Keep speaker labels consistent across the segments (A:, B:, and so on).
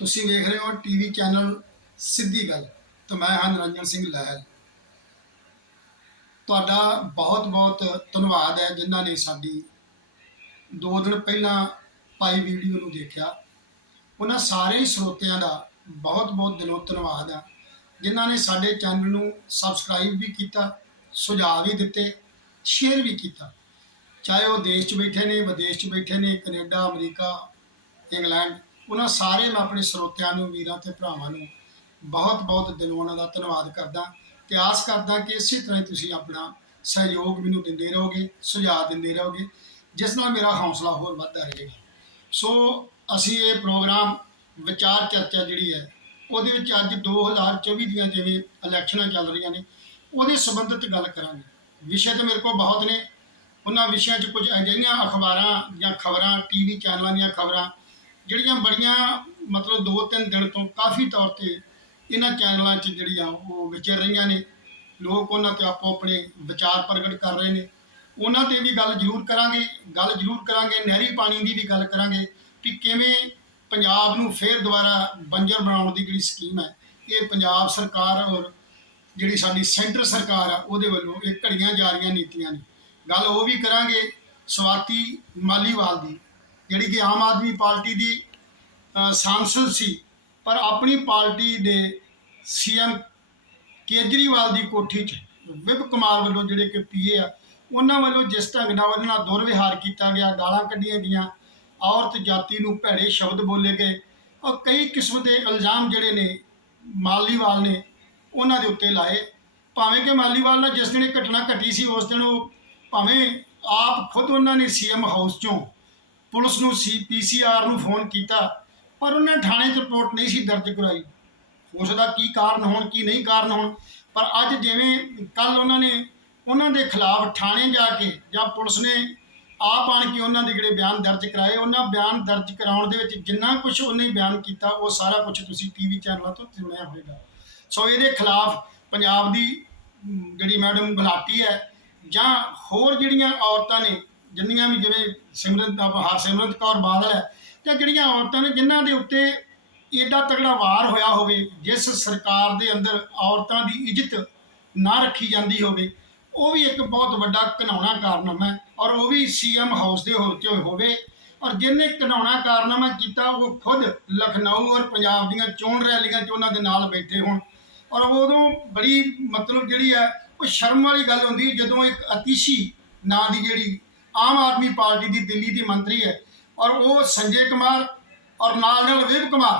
A: ਤੁਸੀਂ ਵੇਖ ਰਹੇ ਹੋ ਟੀਵੀ ਚੈਨਲ ਸਿੱਧੀ ਗੱਲ, ਤੇ ਮੈਂ ਹਾਂ ਨਿਰੰਜਨ ਸਿੰਘ ਲਹਿਲ ਤੁਹਾਡਾ ਬਹੁਤ ਬਹੁਤ ਧੰਨਵਾਦ ਹੈ ਜਿਨ੍ਹਾਂ ਨੇ ਸਾਡੀ ਦੋ ਦਿਨ ਪਹਿਲਾਂ ਪਾਈ ਵੀਡੀਓ ਨੂੰ ਦੇਖਿਆ। ਉਹਨਾਂ ਸਾਰੇ ਸਰੋਤਿਆਂ ਦਾ ਬਹੁਤ ਬਹੁਤ ਦਿਲੋਂ ਧੰਨਵਾਦ ਹੈ, ਜਿਨ੍ਹਾਂ ਨੇ ਸਾਡੇ ਚੈਨਲ ਨੂੰ ਸਬਸਕ੍ਰਾਈਬ ਵੀ ਕੀਤਾ, ਸੁਝਾਅ ਵੀ ਦਿੱਤੇ, ਸ਼ੇਅਰ ਵੀ ਕੀਤਾ। ਚਾਹੇ ਉਹ ਦੇਸ਼ 'ਚ ਬੈਠੇ ਨੇ, ਵਿਦੇਸ਼ 'ਚ ਬੈਠੇ ਨੇ, ਕੈਨੇਡਾ, ਅਮਰੀਕਾ, ਇੰਗਲੈਂਡ ਉਹਨਾਂ ਸਾਰੇ ਮੈਂ ਆਪਣੇ ਸਰੋਤਿਆਂ ਨੂੰ, ਵੀਰਾਂ ਤੇ ਭਰਾਵਾਂ ਨੂੰ ਬਹੁਤ ਬਹੁਤ ਦਿਲੋਂ ਉਹਨਾਂ ਦਾ ਧੰਨਵਾਦ ਕਰਦਾ। ਤੇ ਆਸ ਕਰਦਾ ਕਿ ਇਸੇ ਤਰ੍ਹਾਂ ਹੀ ਤੁਸੀਂ ਆਪਣਾ ਸਹਿਯੋਗ ਮੈਨੂੰ ਦਿੰਦੇ ਰਹੋਗੇ, ਸੁਝਾਅ ਦਿੰਦੇ ਰਹੋਗੇ, ਜਿਸ ਨਾਲ ਮੇਰਾ ਹੌਸਲਾ ਹੋਰ ਵੱਧਦਾ ਰਹੇਗਾ। ਸੋ ਅਸੀਂ ਇਹ ਪ੍ਰੋਗਰਾਮ, ਵਿਚਾਰ ਚਰਚਾ ਜਿਹੜੀ ਹੈ, ਉਹਦੇ ਵਿੱਚ ਅੱਜ 2024 ਦੀਆਂ ਜਿਵੇਂ ਇਲੈਕਸ਼ਨਾਂ ਚੱਲ ਰਹੀਆਂ ਨੇ, ਉਹਦੇ ਸੰਬੰਧਿਤ ਗੱਲ ਕਰਾਂਗੇ। ਵਿਸ਼ੇ ਤਾਂ ਮੇਰੇ ਕੋਲ ਬਹੁਤ ਨੇ। ਉਹਨਾਂ ਵਿਸ਼ਿਆਂ 'ਚ ਕੁਝ ਅਜਿਹੀਆਂ ਅਖਬਾਰਾਂ ਜਾਂ ਖਬਰਾਂ ਟੀਵੀ ਚੈਨਲਾਂ ਦੀਆਂ ਖਬਰਾਂ ਜਿਹੜੀਆਂ ਬੜੀਆਂ ਮਤਲਬ 2-3 ਦਿਨ ਤੋਂ ਕਾਫੀ ਤੌਰ ਤੇ ਇਹਨਾਂ ਚੈਨਲਾਂ 'ਚ ਜਿਹੜੀਆਂ ਉਹ ਵਿਚਰ ਰਹੀਆਂ ਨੇ, ਲੋਕ ਉਹਨਾਂ ਤੇ ਆਪੋ ਆਪਣੇ ਵਿਚਾਰ ਪ੍ਰਗਟ ਕਰ ਰਹੇ ਨੇ। ਉਹਨਾਂ ਤੇ ਵੀ ਗੱਲ ਜ਼ਰੂਰ ਕਰਾਂਗੇ, ਗੱਲ ਜ਼ਰੂਰ ਕਰਾਂਗੇ, ਨਹਿਰੀ ਪਾਣੀ ਦੀ ਵੀ ਗੱਲ ਕਰਾਂਗੇ ਕਿ ਕਿਵੇਂ ਪੰਜਾਬ ਨੂੰ ਫੇਰ ਦੁਬਾਰਾ ਬੰਜਰ ਬਣਾਉਣ ਦੀ ਜਿਹੜੀ ਸਕੀਮ ਹੈ, ਇਹ ਪੰਜਾਬ ਸਰਕਾਰ ਔਰ ਜਿਹੜੀ ਸਾਡੀ ਸੈਂਟਰ ਸਰਕਾਰ ਆ, ਉਹਦੇ ਵੱਲੋਂ ਇਹ ਘੜੀਆਂ ਜਾ ਰਹੀਆਂ ਨੀਤੀਆਂ ਨੇ। ਗੱਲ ਉਹ ਵੀ ਕਰਾਂਗੇ ਸਵਾਤੀ ਮਾਲੀਵਾਲ ਦੀ। ਜਿਹੜੀ ਕਿ ਆਮ ਆਦਮੀ ਪਾਰਟੀ ਦੀ ਸਾਂਸਦ ਸੀ, ਪਰ ਆਪਣੀ ਪਾਰਟੀ ਦੇ ਸੀਐਮ ਕੇਜਰੀਵਾਲ ਦੀ ਕੋਠੀ 'ਚ ਵਿਪ ਕੁਮਾਰ ਵੱਲੋਂ ਜਿਹੜੇ ਕਿ ਪੀਏ ਆ, ਉਹਨਾਂ ਵੱਲੋਂ ਜਿਸ ਢੰਗ ਨਾਲ ਉਹਦੇ ਨਾਲ ਦੁਰਵਿਹਾਰ ਕੀਤਾ ਗਿਆ, ਗਾਲਾਂ ਕੱਢੀਆਂ ਗਈਆਂ, ਔਰਤ ਜਾਤੀ ਨੂੰ ਭੈੜੇ ਸ਼ਬਦ ਬੋਲੇ ਗਏ, ਔਰ ਕਈ ਕਿਸਮ ਦੇ ਇਲਜ਼ਾਮ ਜਿਹੜੇ ਨੇ ਮਾਲੀਵਾਲ ਨੇ, ਉਹਨਾਂ ਦੇ ਉੱਤੇ ਲਾਏ। ਭਾਵੇਂ ਕਿ ਮਾਲੀਵਾਲ ਨਾਲ ਜਿਸ ਦਿਨ ਇਹ ਘਟਨਾ ਘਟੀ ਸੀ, ਉਸ ਦਿਨ ਉਹ ਭਾਵੇਂ ਆਪ ਖੁਦ ਉਹਨਾਂ ਨੇ ਸੀਐਮ ਹਾਊਸ ਚੋਂ ਪੁਲਿਸ ਨੂੰ ਸੀ ਪੀਸੀਆਰ ਨੂੰ ਫੋਨ ਕੀਤਾ, ਪਰ ਉਹਨਾਂ ਥਾਣੇ 'ਚ ਰਿਪੋਰਟ ਨਹੀਂ ਸੀ ਦਰਜ ਕਰਾਈ। ਹੋ ਸਕਦਾ ਕੀ ਕਾਰਨ ਹੋਣ, ਕੀ ਨਹੀਂ ਕਾਰਨ ਹੋਣ, ਪਰ ਅੱਜ ਜਿਵੇਂ ਕੱਲ ਉਹਨਾਂ ਨੇ ਉਹਨਾਂ ਦੇ ਖਿਲਾਫ ਥਾਣੇ ਜਾ ਕੇ ਜਾਂ ਪੁਲਿਸ ਨੇ ਆਪ ਆਣ ਕੇ ਉਹਨਾਂ ਦੇ ਜਿਹੜੇ ਬਿਆਨ ਦਰਜ ਕਰਾਏ, ਉਹਨਾਂ ਬਿਆਨ ਦਰਜ ਕਰਾਉਣ ਦੇ ਵਿੱਚ ਜਿੰਨਾ ਕੁਝ ਉਹਨੇ ਬਿਆਨ ਕੀਤਾ, ਉਹ ਸਾਰਾ ਕੁਝ ਤੁਸੀਂ ਟੀਵੀ ਚੈਨਲਾਂ ਤੋਂ ਸੁਣਿਆ ਹੋਵੇਗਾ। ਸੋ ਇਹਦੇ ਖਿਲਾਫ ਪੰਜਾਬ ਦੀ ਜਿਹੜੀ ਮੈਡਮ ਗੁਲਾਟੀ ਹੈ ਜਾਂ ਹੋਰ ਜਿਹੜੀਆਂ ਔਰਤਾਂ ਨੇ ਜਿੰਨੀਆਂ ਵੀ ਜਿਵੇਂ ਸਿਮਰਨ ਹਰਸਿਮਰਤ ਕੌਰ ਬਾਦਲ ਹੈ ਜਾਂ ਜਿਹੜੀਆਂ ਔਰਤਾਂ ਨੇ, ਜਿਨ੍ਹਾਂ ਦੇ ਉੱਤੇ ਏਡਾ ਤਗੜਾ ਵਾਰ ਹੋਇਆ ਹੋਵੇ, ਜਿਸ ਸਰਕਾਰ ਦੇ ਅੰਦਰ ਔਰਤਾਂ ਦੀ ਇੱਜ਼ਤ ਨਾ ਰੱਖੀ ਜਾਂਦੀ ਹੋਵੇ, ਉਹ ਵੀ ਇੱਕ ਬਹੁਤ ਵੱਡਾ ਘਿਨਾਉਣਾ ਕਾਰਨਾਮਾ ਹੈ ਔਰ ਉਹ ਵੀ ਸੀਐਮ ਹਾਊਸ ਦੇ ਹੋ ਕੇ ਹੋਵੇ। ਔਰ ਜਿਹਨੇ ਘਿਨਾਉਣਾ ਕਾਰਨਾਮਾ ਕੀਤਾ, ਉਹ ਖੁਦ ਲਖਨਊ ਔਰ ਪੰਜਾਬ ਦੀਆਂ ਚੋਣ ਰੈਲੀਆਂ 'ਚ ਉਹਨਾਂ ਦੇ ਨਾਲ ਬੈਠੇ ਹੋਣ। ਔਰ ਉਦੋਂ ਬੜੀ ਮਤਲਬ ਜਿਹੜੀ ਹੈ, ਉਹ ਸ਼ਰਮ ਵਾਲੀ ਗੱਲ ਹੁੰਦੀ, ਜਦੋਂ ਇੱਕ ਅਤੀਸ਼ੀ ਨਾਂ ਦੀ ਜਿਹੜੀ ਆਮ ਆਦਮੀ ਪਾਰਟੀ ਦੀ ਦਿੱਲੀ ਦੀ ਮੰਤਰੀ ਹੈ ਔਰ ਉਹ ਸੰਜੇ ਕੁਮਾਰ ਔਰ ਨਾਲ ਨਾਲ ਵਿਭ ਕੁਮਾਰ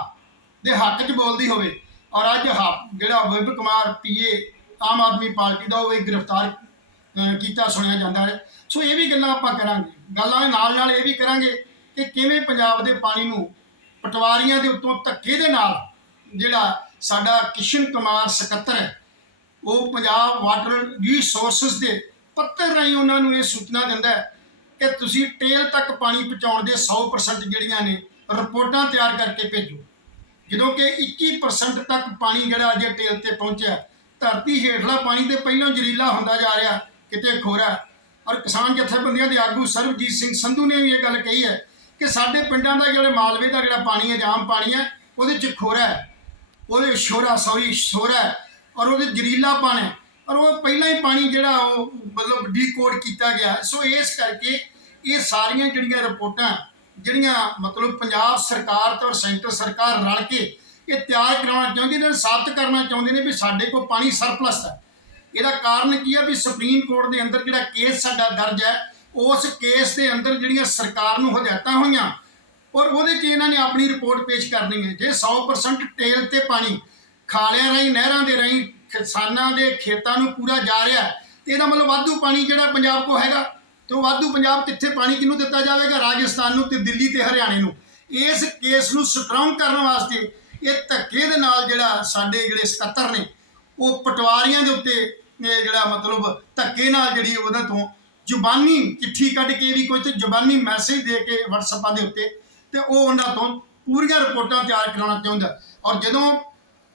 A: ਦੇ ਹੱਕ 'ਚ ਬੋਲਦੀ ਹੋਵੇ ਔਰ ਅੱਜ ਹਾ- ਜਿਹੜਾ ਵਿਭ ਕੁਮਾਰ ਪੀਏ ਆਮ ਆਦਮੀ ਪਾਰਟੀ ਦਾ ਉਹ ਵੀ ਗ੍ਰਿਫਤਾਰ ਕੀਤਾ, ਸੁਣਿਆ ਜਾਂਦਾ ਹੈ। ਸੋ ਇਹ ਵੀ ਗੱਲਾਂ ਆਪਾਂ ਕਰਾਂਗੇ। ਗੱਲਾਂ ਨਾਲ ਨਾਲ ਇਹ ਵੀ ਕਰਾਂਗੇ ਕਿ ਕਿਵੇਂ ਪੰਜਾਬ ਦੇ ਪਾਣੀ ਨੂੰ ਪਟਵਾਰੀਆਂ ਦੇ ਉੱਤੋਂ ਧੱਕੇ ਦੇ ਨਾਲ ਜਿਹੜਾ ਸਾਡਾ ਕਿਸ਼ਨ ਕੁਮਾਰ ਸਕੱਤਰ ਹੈ, ਉਹ ਪੰਜਾਬ ਵਾਟਰ ਰਿਸੋਰਸਸ ਦੇ ਪੱਤਰ ਰਾਹੀਂ ਉਹਨਾਂ ਨੂੰ ਇਹ ਸੂਚਨਾ ਦਿੰਦਾ ਹੈ ਕਿ ਤੁਸੀਂ ਟੇਲ ਤੱਕ ਪਾਣੀ ਪਹੁੰਚਾਉਣ ਦੇ 100% ਜਿਹੜੀਆਂ ਨੇ ਰਿਪੋਰਟਾਂ ਤਿਆਰ ਕਰਕੇ ਭੇਜੋ। ਜਦੋਂ ਕਿ 21% ਤੱਕ ਪਾਣੀ ਜਿਹੜਾ ਅਜੇ ਟੇਲ ਤੇ ਪਹੁੰਚਿਆ, ਧਰਤੀ ਹੇਠਲਾ ਪਾਣੀ ਤੇ ਪਹਿਲਾਂ ਜ਼ਰੀਲਾ ਹੁੰਦਾ ਜਾ ਰਿਹਾ, ਕਿਤੇ ਖੋਰਾ। ਔਰ ਕਿਸਾਨ ਜਥੇਬੰਦੀਆਂ ਦੇ ਆਗੂ ਸਰਬਜੀਤ ਸਿੰਘ ਸੰਧੂ ਨੇ ਵੀ ਇਹ ਗੱਲ ਕਹੀ ਹੈ ਕਿ ਸਾਡੇ ਪਿੰਡਾਂ ਦਾ ਜਿਹੜੇ ਮਾਲਵੇ ਦਾ ਜਿਹੜਾ ਪਾਣੀ ਹੈ, ਜਾਮ ਪਾਣੀ ਹੈ, ਉਹਦੇ ਚ ਖੋਰਾ ਹੈ। ਉਹਦੇ ਸ਼ੋਰਾ ਸੌਰੀ ਸ਼ੋਰਾ ਹੈ। ਔਰ ਉਹਦੇ ਜ਼ਰੀਲਾ ਪਾਣੀ ਔਰ ਉਹ ਪਹਿਲਾਂ ਹੀ ਪਾਣੀ ਜਿਹੜਾ ਉਹ ਮਤਲਬ ਡੀਕੋਡ ਕੀਤਾ ਗਿਆ। ਸੋ ਇਸ ਕਰਕੇ ਇਹ ਸਾਰੀਆਂ ਜਿਹੜੀਆਂ ਰਿਪੋਰਟਾਂ, ਜਿਹੜੀਆਂ ਮਤਲਬ ਪੰਜਾਬ ਸਰਕਾਰ ਤੇ ਔਰ ਸੈਂਟਰ ਸਰਕਾਰ ਰਲ ਕੇ ਇਹ ਤਿਆਰ ਕਰਾਉਣਾ ਚਾਹੁੰਦੇ ਨੇ, ਸਾਬਤ ਕਰਨਾ ਚਾਹੁੰਦੇ ਨੇ ਵੀ ਸਾਡੇ ਕੋਲ ਪਾਣੀ ਸਰਪਲਸ ਹੈ। ਇਹਦਾ ਕਾਰਨ ਕੀ ਹੈ ਵੀ ਸੁਪਰੀਮ ਕੋਰਟ ਦੇ ਅੰਦਰ ਜਿਹੜਾ ਕੇਸ ਸਾਡਾ ਦਰਜ ਹੈ, ਉਸ ਕੇਸ ਦੇ ਅੰਦਰ ਜਿਹੜੀਆਂ ਸਰਕਾਰ ਨੂੰ ਹਦਾਇਤਾਂ ਹੋਈਆਂ, ਔਰ ਉਹਦੇ 'ਚ ਇਹਨਾਂ ਨੇ ਆਪਣੀ ਰਿਪੋਰਟ ਪੇਸ਼ ਕਰਨੀ ਹੈ। ਜੇ 100% ਟੇਲ ਤੇ ਪਾਣੀ ਖਾਲਿਆਂ ਰਾਹੀਂ, ਨਹਿਰਾਂ ਦੇ ਰਾਹੀਂ ਕਿਸਾਨਾਂ ਦੇ ਖੇਤਾਂ ਨੂੰ ਪੂਰਾ ਜਾ ਰਿਹਾ ਹੈ, ਤੇ ਇਹਦਾ ਮਤਲਬ ਵਾਧੂ ਪਾਣੀ ਜਿਹੜਾ ਪੰਜਾਬ ਕੋ ਹੈਗਾ ਤੇ ਉਹ ਵਾਧੂ ਪੰਜਾਬ ਕਿੱਥੇ ਪਾਣੀ ਕਿਹਨੂੰ ਦਿੱਤਾ ਜਾਵੇਗਾ? ਰਾਜਸਥਾਨ ਨੂੰ ਤੇ ਦਿੱਲੀ ਤੇ ਹਰਿਆਣੇ ਨੂੰ। ਇਸ ਕੇਸ ਨੂੰ ਸਟਰੋਂਗ ਕਰਨ ਵਾਸਤੇ ਇਹ ਧੱਕੇ ਦੇ ਨਾਲ ਜਿਹੜਾ ਸਾਡੇ ਜਿਹੜੇ ਸਕੱਤਰ ਨੇ ਉਹ ਪਟਵਾਰੀਆਂ ਦੇ ਉੱਤੇ ਜਿਹੜਾ ਮਤਲਬ ਧੱਕੇ ਨਾਲ ਜਿਹੜੀ ਉਹਨਾਂ ਤੋਂ ਜ਼ੁਬਾਨੀ ਚਿੱਠੀ ਕੱਢ ਕੇ ਵੀ ਕੁਝ ਜ਼ੁਬਾਨੀ ਮੈਸੇਜ ਦੇ ਕੇ WhatsApp ਦੇ ਉੱਤੇ ਤੇ ਉਹ ਉਹਨਾਂ ਤੋਂ ਪੂਰੀਆਂ ਰਿਪੋਰਟਾਂ ਤਿਆਰ ਕਰਾਉਣਾ ਚਾਹੁੰਦਾ। ਔਰ ਜਦੋਂ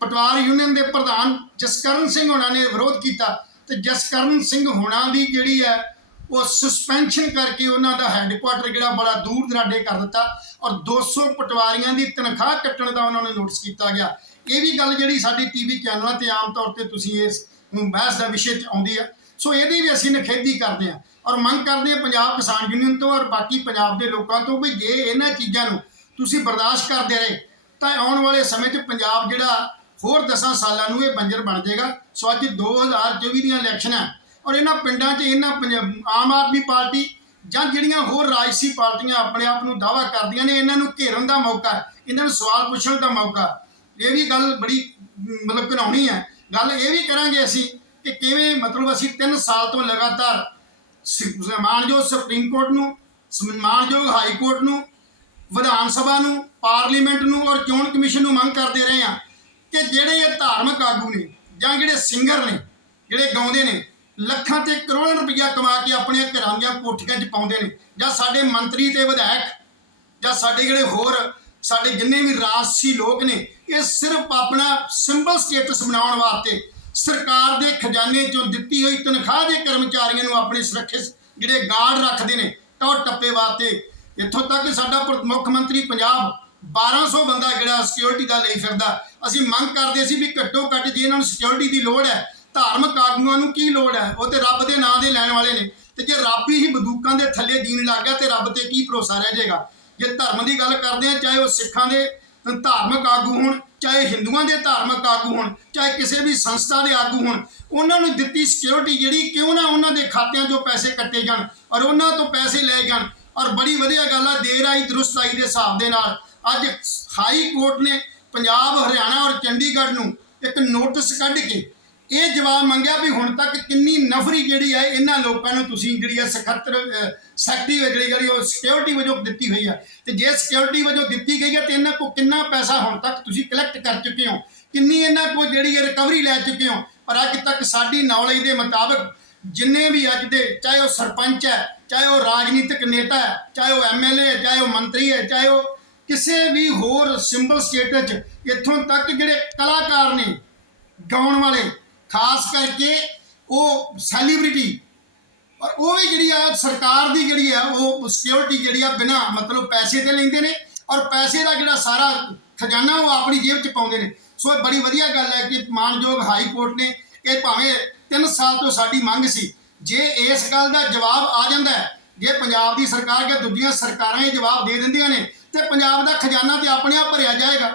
A: ਪਟਵਾਰ ਯੂਨੀਅਨ ਦੇ ਪ੍ਰਧਾਨ ਜਸਕਰਨ ਸਿੰਘ ਹੋਣਾ ਨੇ ਵਿਰੋਧ ਕੀਤਾ ਤੇ ਜਸਕਰਨ ਸਿੰਘ ਹੋਣਾ ਦੀ ਜਿਹੜੀ ਹੈ, ਉਹ ਸਸਪੈਂਸ਼ਨ ਕਰਕੇ ਉਹਨਾਂ ਦਾ ਹੈੱਡਕੁਆਟਰ ਜਿਹੜਾ ਬੜਾ ਦੂਰ ਦਰਾਡੇ ਕਰ ਦਿੱਤਾ ਔਰ 200 ਪਟਵਾਰੀਆਂ ਦੀ ਤਨਖਾਹ ਕੱਟਣ ਦਾ ਉਹਨਾਂ ਨੂੰ ਨੋਟਿਸ ਕੀਤਾ ਗਿਆ। ਇਹ ਵੀ ਗੱਲ ਜਿਹੜੀ ਸਾਡੀ ਟੀਵੀ ਚੈਨਲਾਂ ਤੇ ਆਮ ਤੌਰ ਤੇ ਤੁਸੀਂ ਇਸ ਬਹਿਸ ਦਾ ਵਿਸ਼ੇ ਚ ਆਉਂਦੀ ਆ। ਸੋ ਇਹਦੀ ਵੀ ਅਸੀਂ ਨਿਖੇਧੀ ਕਰਦੇ ਹਾਂ ਔਰ ਮੰਗ ਕਰਦੇ ਹਾਂ ਪੰਜਾਬ ਕਿਸਾਨ ਯੂਨੀਅਨ ਤੋਂ ਔਰ ਬਾਕੀ ਪੰਜਾਬ ਦੇ ਲੋਕਾਂ ਤੋਂ ਵੀ ਜੇ ਇਹਨਾਂ ਚੀਜ਼ਾਂ ਨੂੰ ਤੁਸੀਂ ਬਰਦਾਸ਼ਤ ਕਰਦੇ ਰਹੇ, ਤਾਂ ਆਉਣ ਵਾਲੇ ਸਮੇਂ 'ਚ ਪੰਜਾਬ ਜਿਹੜਾ ਹੋਰ 10 ਸਾਲਾਂ ਨੂੰ ਇਹ ਬੰਜਰ ਬਣ ਜਾਏਗਾ। ਸੋ ਅੱਜ 2024 ਦੀਆਂ ਇਲੈਕਸ਼ਨਾਂ ਔਰ ਇਹਨਾਂ ਪਿੰਡਾਂ 'ਚ ਇਹਨਾਂ ਪੰਜਾਬ, ਆਮ ਆਦਮੀ ਪਾਰਟੀ ਜਾਂ ਜਿਹੜੀਆਂ ਹੋਰ ਰਾਜਸੀ ਪਾਰਟੀਆਂ ਆਪਣੇ ਆਪ ਨੂੰ ਦਾਵਾ ਕਰਦੀਆਂ ਨੇ, ਇਹਨਾਂ ਨੂੰ ਘੇਰਨ ਦਾ ਮੌਕਾ ਇਹਨਾਂ ਨੂੰ ਸਵਾਲ ਪੁੱਛਣ ਦਾ ਮੌਕਾ ਇਹ ਵੀ ਗੱਲ ਬੜੀ, ਮਤਲਬ ਘਿਨਾਉਣੀ ਹੈ। ਗੱਲ ਇਹ ਵੀ ਕਰਾਂਗੇ ਅਸੀਂ ਕਿ ਕਿਵੇਂ ਮਤਲਬ ਅਸੀਂ 3 ਸਾਲ ਤੋਂ ਲਗਾਤਾਰ ਸ- ਮਾਣਯੋਗ ਸੁਪਰੀਮ ਕੋਰਟ ਨੂੰ ਮਾਣਯੋਗ ਹਾਈ ਕੋਰਟ ਨੂੰ, ਵਿਧਾਨ ਸਭਾ ਨੂੰ, ਪਾਰਲੀਮੈਂਟ ਨੂੰ ਔਰ ਚੋਣ ਕਮਿਸ਼ਨ ਨੂੰ ਮੰਗ ਕਰਦੇ ਰਹੇ ਹਾਂ। ਕਿ ਜਿਹੜੇ ਇਹ ਧਾਰਮਿਕ ਆਗੂ ਨੇ ਜਾਂ ਜਿਹੜੇ ਸਿੰਗਰ ਨੇ, ਜਿਹੜੇ ਗਾਉਂਦੇ ਨੇ, ਲੱਖਾਂ ਤੇ ਕਰੋੜਾਂ ਰੁਪਈਆ ਕਮਾ ਕੇ ਆਪਣੀਆਂ ਘਰਾਂ ਦੀਆਂ ਕੋਠੀਆਂ 'ਚ ਪਾਉਂਦੇ ਨੇ ਜਾਂ ਸਾਡੇ ਮੰਤਰੀ ਤੇ ਵਿਧਾਇਕ ਜਾਂ ਸਾਡੇ ਜਿਹੜੇ ਹੋਰ ਸਾਡੇ ਜਿੰਨੇ ਵੀ ਰਾਜਸੀ ਲੋਕ ਨੇ, ਇਹ ਸਿਰਫ ਆਪਣਾ ਸਿੰਬਲ ਸਟੇਟਸ ਬਣਾਉਣ ਵਾਸਤੇ ਸਰਕਾਰ ਦੇ ਖਜ਼ਾਨੇ ਚੋਂ ਦਿੱਤੀ ਹੋਈ ਤਨਖਾਹ ਦੇ ਕਰਮਚਾਰੀਆਂ ਨੂੰ ਆਪਣੇ ਸੁਰੱਖਿਅਤ ਜਿਹੜੇ ਗਾਰਡ ਰੱਖਦੇ ਨੇ, ਤਾਂ ਉਹ ਟੱਪੇ ਵਾਸਤੇ ਇੱਥੋਂ ਤੱਕ ਸਾਡਾ ਮੁੱਖ ਮੰਤਰੀ ਪੰਜਾਬ 1200 ਬੰਦਾ ਜਿਹੜਾ ਸਿਕਿਉਰਿਟੀ ਦਾ ਲਈ ਫਿਰਦਾ। ਅਸੀਂ ਮੰਗ ਕਰਦੇ ਸੀ ਵੀ ਘੱਟੋ ਘੱਟ ਜੇ ਇਹਨਾਂ ਨੂੰ ਸਿਕਿਉਰਿਟੀ ਦੀ ਲੋੜ ਹੈ, ਧਾਰਮਿਕ ਆਗੂਆਂ ਨੂੰ ਕੀ ਲੋੜ ਹੈ? ਉਹ ਤੇ ਰੱਬ ਦੇ ਨਾਂ ਦੇ ਲੈਣ ਵਾਲੇ ਨੇ। ਤੇ ਜੇ ਰੱਬ ਹੀ ਬੰਦੂਕਾਂ ਦੇ ਥੱਲੇ ਜੀਣ ਲੱਗ ਗਿਆ ਤੇ ਰੱਬ ਤੇ ਕੀ ਭਰੋਸਾ ਰਹਿ ਜਾਏਗਾ? ਜੇ ਧਰਮ ਦੀ ਗੱਲ ਕਰਦੇ ਆ ਚਾਹੇ ਉਹ ਸਿੱਖਾਂ ਦੇ, ਧਾਰਮਿਕ ਆਗੂ ਹੋਣ, ਚਾਹੇ ਹਿੰਦੂਆਂ ਦੇ ਧਾਰਮਿਕ ਆਗੂ ਹੋਣ, ਚਾਹੇ ਕਿਸੇ ਵੀ ਸੰਸਥਾ ਦੇ ਆਗੂ ਹੋਣ, ਉਹਨਾਂ ਨੂੰ ਦਿੱਤੀ ਸਿਕਿਉਰਿਟੀ ਜਿਹੜੀ ਕਿਉਂ ਨਾ ਉਹਨਾਂ ਦੇ ਖਾਤਿਆਂ 'ਚੋਂ ਪੈਸੇ ਕੱਟੇ ਜਾਣ ਔਰ ਉਹਨਾਂ ਤੋਂ ਪੈਸੇ ਲਏ ਜਾਣ। ਔਰ ਬੜੀ ਵਧੀਆ ਗੱਲ ਆ, ਦੇਰ ਆਈ, ਦਰੁਸਤ ਆਈ ਦੇ ਹਿਸਾਬ ਦੇ ਨਾਲ। ਅੱਜ ਹਾਈ ਕੋਰਟ ਨੇ ਪੰਜਾਬ, ਹਰਿਆਣਾ ਔਰ ਚੰਡੀਗੜ੍ਹ ਨੂੰ ਇੱਕ ਨੋਟਿਸ ਕੱਢ ਕੇ ਇਹ ਜਵਾਬ ਮੰਗਿਆ ਵੀ ਹੁਣ ਤੱਕ ਕਿੰਨੀ ਨਫਰੀ ਜਿਹੜੀ ਹੈ ਇਹਨਾਂ ਲੋਕਾਂ ਨੂੰ ਤੁਸੀਂ ਜਿਹੜੀ ਹੈ ਸਖਤਰ ਸੈਕਟਰੀ ਜਿਹੜੀ ਜਿਹੜੀ ਉਹ ਸਿਕਿਉਰਿਟੀ ਵਜੋਂ ਦਿੱਤੀ ਹੋਈ ਹੈ ਤੇ ਜੇ ਸਿਕਿਉਰਿਟੀ ਵਜੋਂ ਦਿੱਤੀ ਗਈ ਹੈ ਤੇ ਇਹਨਾਂ ਕੋ ਕਿੰਨਾ ਪੈਸਾ ਹੁਣ ਤੱਕ ਤੁਸੀਂ ਕਲੈਕਟ ਕਰ ਚੁੱਕੇ ਹੋ? ਕਿੰਨੀ ਇਹਨਾਂ ਕੋ ਜਿਹੜੀ ਹੈ ਰਿਕਵਰੀ ਲੈ ਚੁੱਕੇ ਹੋ? ਪਰ ਅੱਜ ਤੱਕ ਸਾਡੀ ਨੌਲੇਜ ਦੇ ਮੁਤਾਬਕ ਜਿੰਨੇ ਵੀ ਅੱਜ ਦੇ ਚਾਹੇ ਉਹ ਸਰਪੰਚ ਹੈ, ਚਾਹੇ ਉਹ ਰਾਜਨੀਤਿਕ ਨੇਤਾ ਹੈ, ਚਾਹੇ ਉਹ ਐਮਐਲਏ ਹੈ, ਚਾਹੇ ਉਹ ਮੰਤਰੀ ਹੈ, ਚਾਹੇ ਉਹ ਕਿਸੇ ਵੀ ਹੋਰ ਸਿੰਬਲ ਸਟੇਟ 'ਚ ਇੱਥੋਂ ਤੱਕ ਜਿਹੜੇ ਕਲਾਕਾਰ ਨੇ ਗਾਉਣ ਵਾਲੇ, ਖਾਸ ਕਰਕੇ ਉਹ ਸੈਲੀਬ੍ਰਿਟੀ ਔਰ ਉਹ ਵੀ ਜਿਹੜੀ ਆ ਸਰਕਾਰ ਦੀ ਜਿਹੜੀ ਆ, ਉਹ ਸਿਕਿਉਰਿਟੀ ਜਿਹੜੀ ਆ ਬਿਨਾ ਮਤਲਬ ਪੈਸੇ ਤੇ ਲੈਂਦੇ ਨੇ ਔਰ ਪੈਸੇ ਦਾ ਜਿਹੜਾ ਸਾਰਾ ਖਜ਼ਾਨਾ ਉਹ ਆਪਣੀ ਜੇਬ 'ਚ ਪਾਉਂਦੇ ਨੇ। ਸੋ ਇਹ ਬੜੀ ਵਧੀਆ ਗੱਲ ਹੈ ਕਿ ਮਾਨਯੋਗ ਹਾਈ ਕੋਰਟ ਨੇ ਇਹ ਭਾਵੇਂ 3 ਸਾਲ ਤੋਂ ਸਾਡੀ ਮੰਗ ਸੀ, ਜੇ ਇਸ ਗੱਲ ਦਾ ਜਵਾਬ ਆ ਜਾਂਦਾ ਜੇ ਪੰਜਾਬ ਦੀ ਸਰਕਾਰ ਜਾਂ ਦੂਜੀਆਂ ਸਰਕਾਰਾਂ ਇਹ ਜਵਾਬ ਦੇ ਦਿੰਦੀਆਂ ਨੇ ਤੇ ਪੰਜਾਬ ਦਾ ਖਜ਼ਾਨਾ ਤੇ ਆਪਣੇ ਆਪ ਭਰਿਆ ਜਾਏਗਾ,